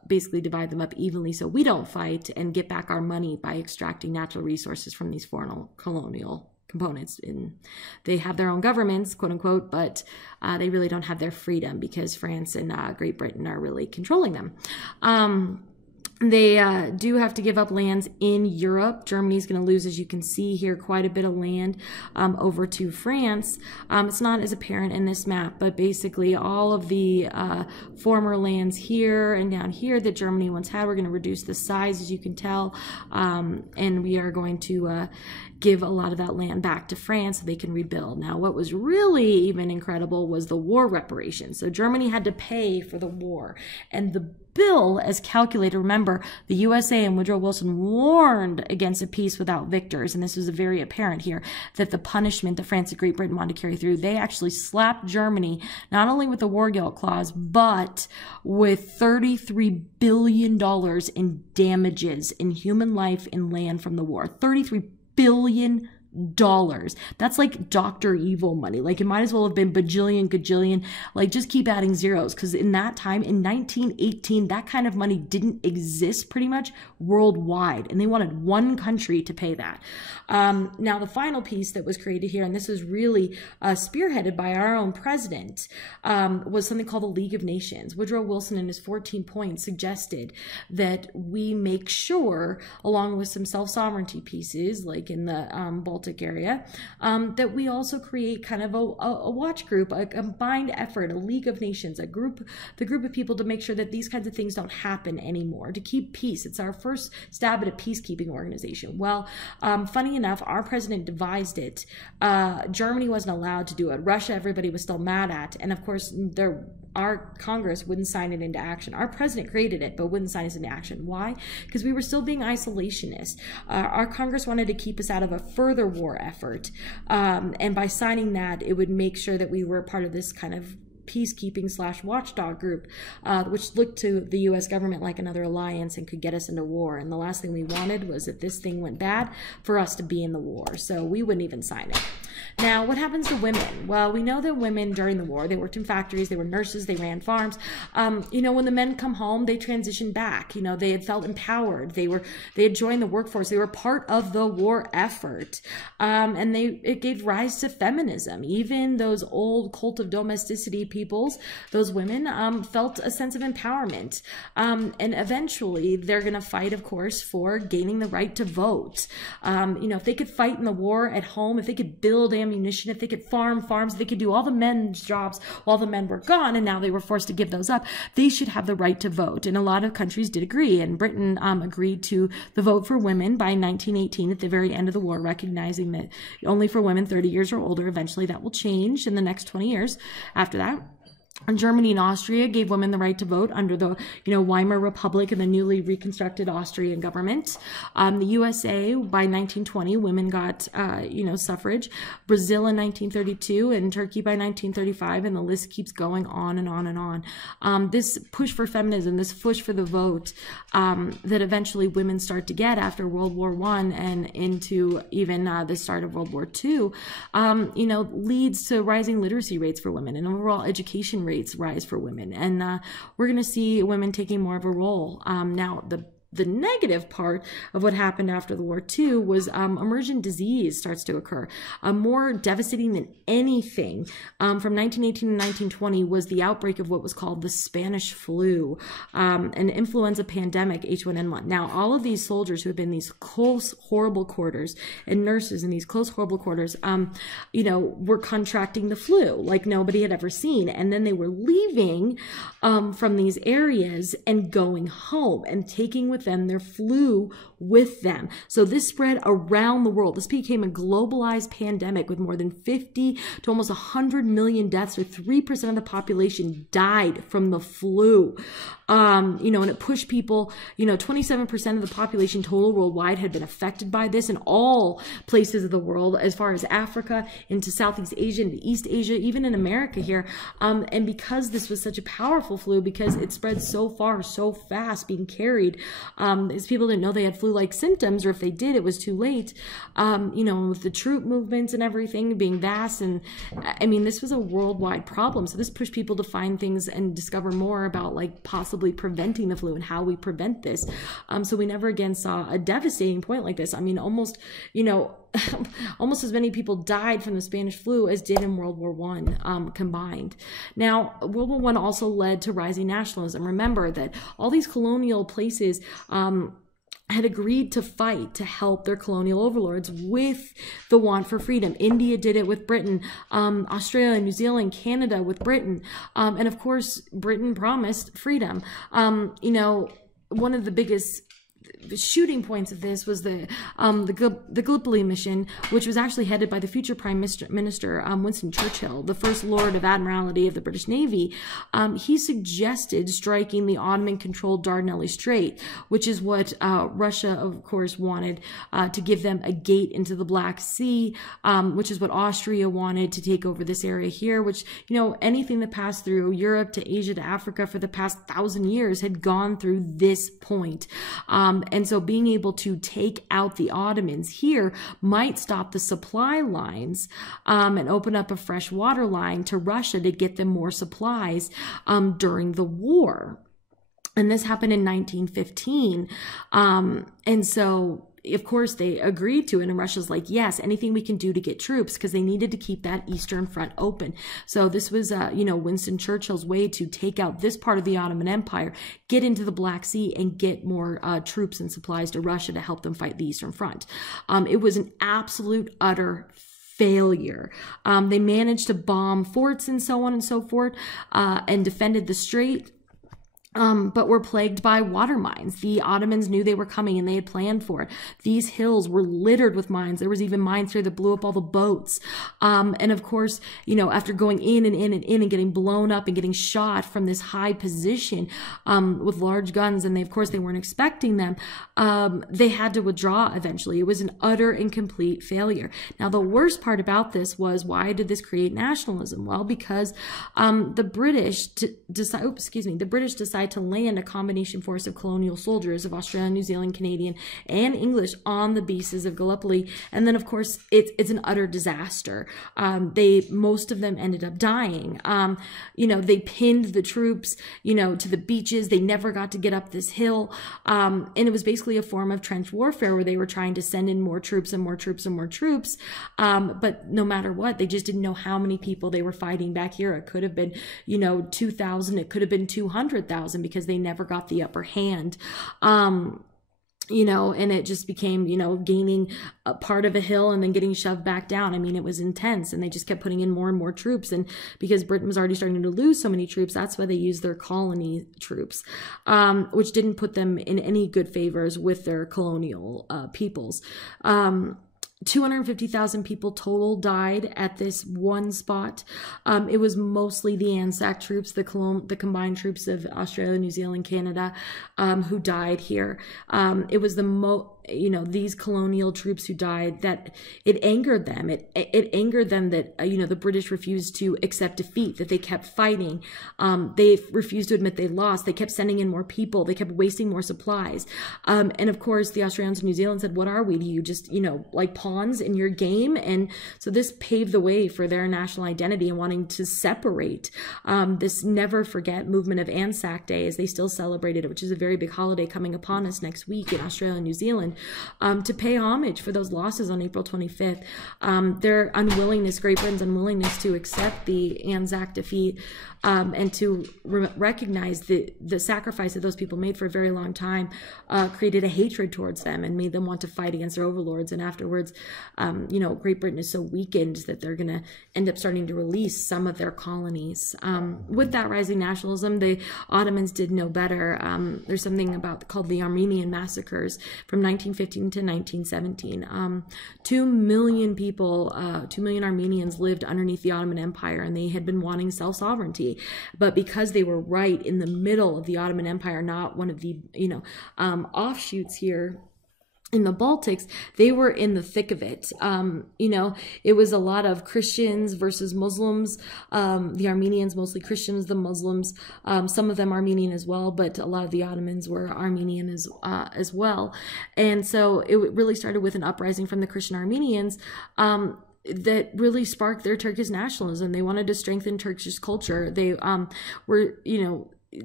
basically divide them up evenly so we don't fight and get back our money by extracting natural resources from these foreign colonial components. And they have their own governments, quote unquote, but they really don't have their freedom because France and Great Britain are really controlling them. They do have to give up lands in Europe. Germany's going to lose, as you can see here, quite a bit of land over to France. It's not as apparent in this map, but basically all of the former lands here and down here that Germany once had, we're going to reduce the size, as you can tell, and we are going to give a lot of that land back to France so they can rebuild. Now, what was really even incredible was the war reparations. So Germany had to pay for the war, and the bill, as calculated, remember, the USA and Woodrow Wilson warned against a peace without victors, and this was very apparent here, that the punishment that France and Great Britain wanted to carry through, they actually slapped Germany, not only with the war guilt clause, but with $33 billion in damages in human life and land from the war. $33 billion. That's like Dr. Evil money. Like, it might as well have been bajillion, gajillion. Like, just keep adding zeros, because in that time, in 1918, that kind of money didn't exist pretty much worldwide, and they wanted one country to pay that. Now, the final piece that was created here, and this was really spearheaded by our own president, was something called the League of Nations. Woodrow Wilson, in his 14 points, suggested that we make sure, along with some self-sovereignty pieces, like in the Baltic area, that we also create kind of a watch group, a combined effort, a League of Nations, the group of people to make sure that these kinds of things don't happen anymore, to keep peace. It's our first stab at a peacekeeping organization. Well, funny enough, our president devised it. Germany wasn't allowed to do it. Russia, everybody was still mad at, and of course, our Congress wouldn't sign it into action. Our president created it, but wouldn't sign us into action. Why? Because we were still being isolationist. Our Congress wanted to keep us out of a further war effort. And by signing that, it would make sure that we were part of this kind of peacekeeping / watchdog group, which looked to the U.S. government like another alliance and could get us into war. And the last thing we wanted was, if this thing went bad, for us to be in the war. So we wouldn't even sign it. Now, what happens to women? Well, we know that women during the war, they worked in factories, they were nurses, they ran farms. When the men come home, they transitioned back. They had felt empowered. They had joined the workforce. They were part of the war effort. And it gave rise to feminism. Even those old cult of domesticity peoples, those women, felt a sense of empowerment. And eventually, they're going to fight, of course, for gaining the right to vote. If they could fight in the war at home, if they could build ammunition, if they could farm farms, if they could do all the men's jobs while the men were gone, and now they were forced to give those up, they should have the right to vote. And a lot of countries did agree, and Britain agreed to the vote for women by 1918 at the very end of the war, recognizing that only for women 30 years or older. Eventually that will change in the next 20 years after that. And Germany and Austria gave women the right to vote under the, Weimar Republic and the newly reconstructed Austrian government. The USA, by 1920, women got, suffrage. Brazil in 1932 and Turkey by 1935, and the list keeps going on and on and on. This push for feminism, this push for the vote that eventually women start to get after World War I and into even the start of World War II, leads to rising literacy rates for women and overall education rates rise for women. And we're going to see women taking more of a role. Now, the negative part of what happened after the war too was emergent disease starts to occur. More devastating than anything from 1918 to 1920 was the outbreak of what was called the Spanish flu, an influenza pandemic, H1N1. Now, all of these soldiers who have been in these close, horrible quarters, and nurses in these close, horrible quarters, were contracting the flu like nobody had ever seen. And then they were leaving from these areas and going home and taking with them their flu with them. So this spread around the world. This became a globalized pandemic with more than 50 to almost 100 million deaths, or 3% of the population died from the flu. And it pushed people, 27% of the population total worldwide had been affected by this in all places of the world, as far as Africa, into Southeast Asia, into East Asia, even in America here. And because this was such a powerful flu, because it spread so far, so fast, being carried, as people didn't know they had flu-like symptoms, or if they did, it was too late. With the troop movements and everything being vast, and this was a worldwide problem. So this pushed people to find things and discover more about possibly preventing the flu and how we prevent this. So we never again saw a devastating point like this. Almost, almost as many people died from the Spanish flu as did in World War I combined. Now, World War I also led to rising nationalism. Remember that all these colonial places had agreed to fight to help their colonial overlords with the want for freedom. India did it with Britain, Australia, New Zealand, Canada with Britain, and of course, Britain promised freedom. One of the biggest shooting points of this was the Gallipoli mission, which was actually headed by the future Prime Minister Winston Churchill, the First Lord of Admiralty of the British Navy. He suggested striking the Ottoman-controlled Dardanelles Strait, which is what Russia, of course, wanted to give them a gate into the Black Sea, which is what Austria wanted to take over this area here, which, anything that passed through Europe to Asia to Africa for the past 1,000 years had gone through this point. And so being able to take out the Ottomans here might stop the supply lines and open up a fresh water line to Russia to get them more supplies during the war. And this happened in 1915. And so, of course, they agreed to it, and Russia's like, yes, anything we can do to get troops, because they needed to keep that Eastern Front open. So this was, Winston Churchill's way to take out this part of the Ottoman Empire, get into the Black Sea, and get more troops and supplies to Russia to help them fight the Eastern Front. It was an absolute, utter failure. They managed to bomb forts and so on and so forth, and defended the strait. But were plagued by water mines. The Ottomans knew they were coming and they had planned for it. These hills were littered with mines. There was even mines here that blew up all the boats. And of course, after going in and in and in and getting blown up and getting shot from this high position with large guns, and of course they weren't expecting them, they had to withdraw eventually. It was an utter and complete failure. Now, the worst part about this was, why did this create nationalism? Well, because the British decided to land a combination force of colonial soldiers of Australian, New Zealand, Canadian, and English on the bases of Gallipoli. And then, of course, it's an utter disaster. Most of them ended up dying. They pinned the troops, to the beaches. They never got to get up this hill. And it was basically a form of trench warfare where they were trying to send in more troops and more troops and more troops. But no matter what, they just didn't know how many people they were fighting back here. It could have been, 2,000. It could have been 200,000. Because they never got the upper hand. And it just became, gaining a part of a hill and then getting shoved back down. I mean, it was intense, and they just kept putting in more and more troops. And because Britain was already starting to lose so many troops, that's why they used their colony troops, which didn't put them in any good favors with their colonial peoples. 250,000 people total died at this one spot. It was mostly the ANZAC troops, the combined troops of Australia, New Zealand, Canada, who died here. It was these colonial troops who died, that it angered them. It angered them that, the British refused to accept defeat, that they kept fighting. They refused to admit they lost. They kept sending in more people. They kept wasting more supplies. And of course, the Australians and New Zealand said, what are we to you? Just, like pawns in your game? And so this paved the way for their national identity and wanting to separate. This never forget movement of Anzac Day, as they still celebrated it, which is a very big holiday coming upon us next week in Australia and New Zealand. To pay homage for those losses on April 25th. Their unwillingness, Great Britain's unwillingness to accept the Anzac defeat and to recognize the sacrifice that those people made for a very long time created a hatred towards them and made them want to fight against their overlords. And afterwards, Great Britain is so weakened that they're going to end up starting to release some of their colonies. With that rising nationalism, the Ottomans did no better. There's something called the Armenian massacres from 1915 to 1917. 2 million people, 2 million Armenians lived underneath the Ottoman Empire, and they had been wanting self-sovereignty. But because they were right in the middle of the Ottoman Empire, not one of the, offshoots here in the Baltics, they were in the thick of it. It was a lot of Christians versus Muslims. The Armenians, mostly Christians, the Muslims, some of them Armenian as well, but a lot of the Ottomans were Armenian as well. And so it really started with an uprising from the Christian Armenians, that really sparked their Turkish nationalism. They wanted to strengthen Turkish culture. They were,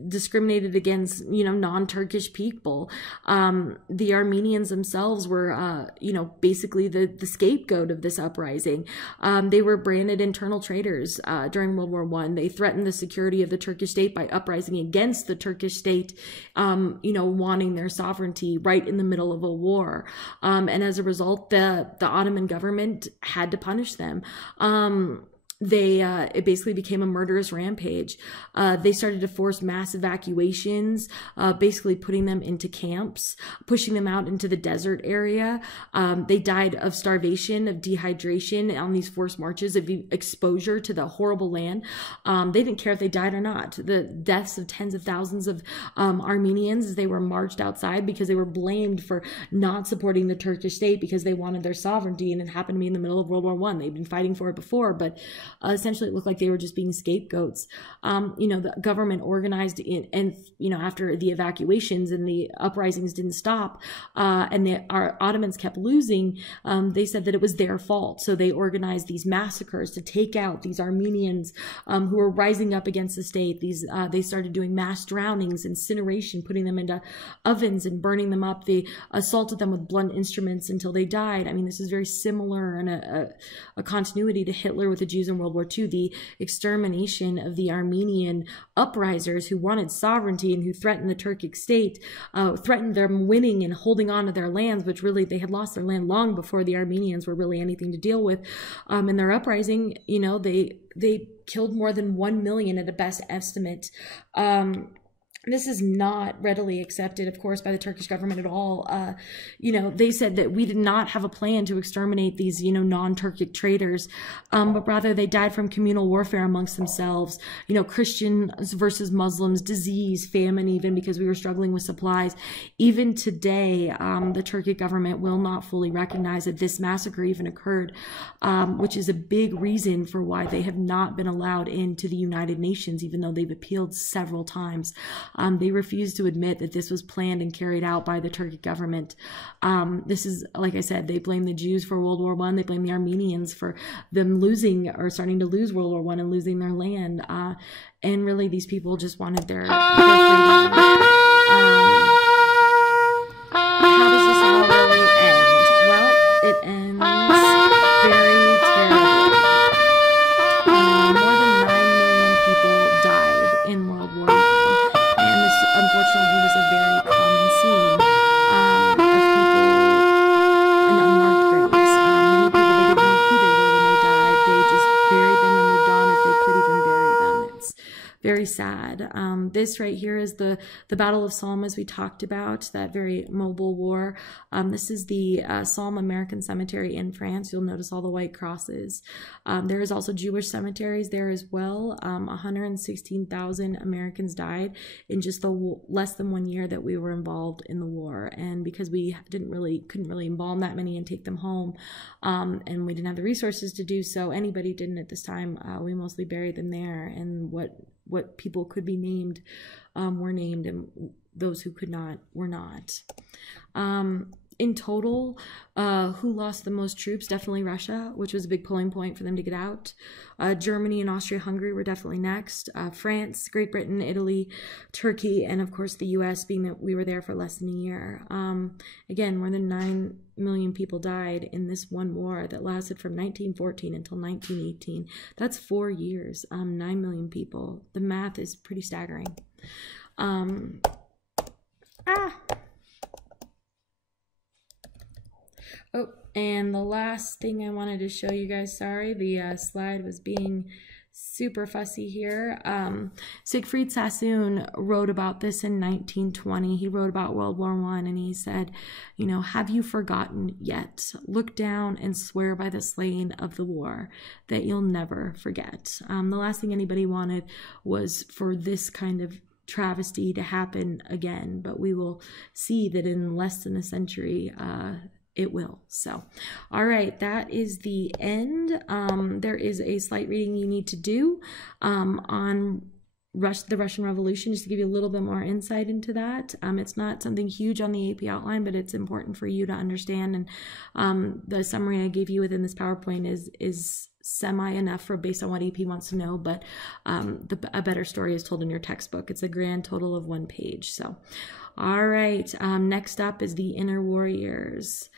discriminated against, non-Turkish people. The Armenians themselves were, basically the scapegoat of this uprising. They were branded internal traitors during World War I. They threatened the security of the Turkish state by uprising against the Turkish state, wanting their sovereignty right in the middle of a war. And as a result, the Ottoman government had to punish them. It basically became a murderous rampage. They started to force mass evacuations, basically putting them into camps, pushing them out into the desert area. They died of starvation, of dehydration on these forced marches, of exposure to the horrible land. They didn't care if they died or not. The deaths of tens of thousands of Armenians as they were marched outside because they were blamed for not supporting the Turkish state because they wanted their sovereignty, and it happened to be in the middle of World War I. They'd been fighting for it before, but essentially it looked like they were just being scapegoats. The government organized after the evacuations and the uprisings didn't stop, and our Ottomans kept losing, they said that it was their fault. So they organized these massacres to take out these Armenians who were rising up against the state. They started doing mass drownings, incineration, putting them into ovens and burning them up. They assaulted them with blunt instruments until they died. I mean, this is very similar and a continuity to Hitler with the Jews in World War II, the extermination of the Armenian uprisers who wanted sovereignty and who threatened the Turkic state, threatened them winning and holding on to their lands, which really they had lost their land long before the Armenians were really anything to deal with. In their uprising, they killed more than 1 million at a best estimate. This is not readily accepted, of course, by the Turkish government at all. They said that we did not have a plan to exterminate these, non-Turkic traitors, but rather they died from communal warfare amongst themselves, Christians versus Muslims, disease, famine, even because we were struggling with supplies. Even today, the Turkic government will not fully recognize that this massacre even occurred, which is a big reason for why they have not been allowed into the United Nations, even though they've appealed several times. They refused to admit that this was planned and carried out by the Turkic government. This is, like I said, they blame the Jews for World War I. They blame the Armenians for them losing or starting to lose World War I and losing their land. And really, these people just wanted their freedom. How does this all really end? Well, it ends very terribly. More than 9 million people died in World War I. Unfortunately, was a very common scene of people in unmarked graves. Many people, they didn't know who they were when they died. They just buried them and moved on if they could even bury them. It's very sad. This right here is the Battle of Somme, as we talked about, that very mobile war. This is the Somme American Cemetery in France. You'll notice all the white crosses. There is also Jewish cemeteries there as well. 116,000 Americans died in just the less than 1 year that we were involved in the war. And because we couldn't really embalm that many and take them home, and we didn't have the resources to do so, anybody didn't at this time, we mostly buried them there. And what people could be named were named, and those who could not were not. In total, who lost the most troops? Definitely Russia, which was a big pulling point for them to get out. Germany and Austria-Hungary were definitely next. France, Great Britain, Italy, Turkey, and of course the US, being that we were there for less than a year. Again, more than 9 million people died in this one war that lasted from 1914 until 1918. That's 4 years, 9 million people. The math is pretty staggering. Oh, and the last thing I wanted to show you guys, sorry, the slide was being super fussy here. Siegfried Sassoon wrote about this in 1920. He wrote about World War I, and he said, have you forgotten yet? Look down and swear by the slain of the war that you'll never forget. The last thing anybody wanted was for this kind of travesty to happen again, but we will see that in less than a century, it will. So, all right, that is the end. There is a slight reading you need to do on the Russian Revolution, just to give you a little bit more insight into that. It's not something huge on the AP outline, but it's important for you to understand. And the summary I gave you within this PowerPoint is semi enough for based on what AP wants to know, but a better story is told in your textbook. It's a grand total of 1 page. So, all right, next up is the Inner Warriors.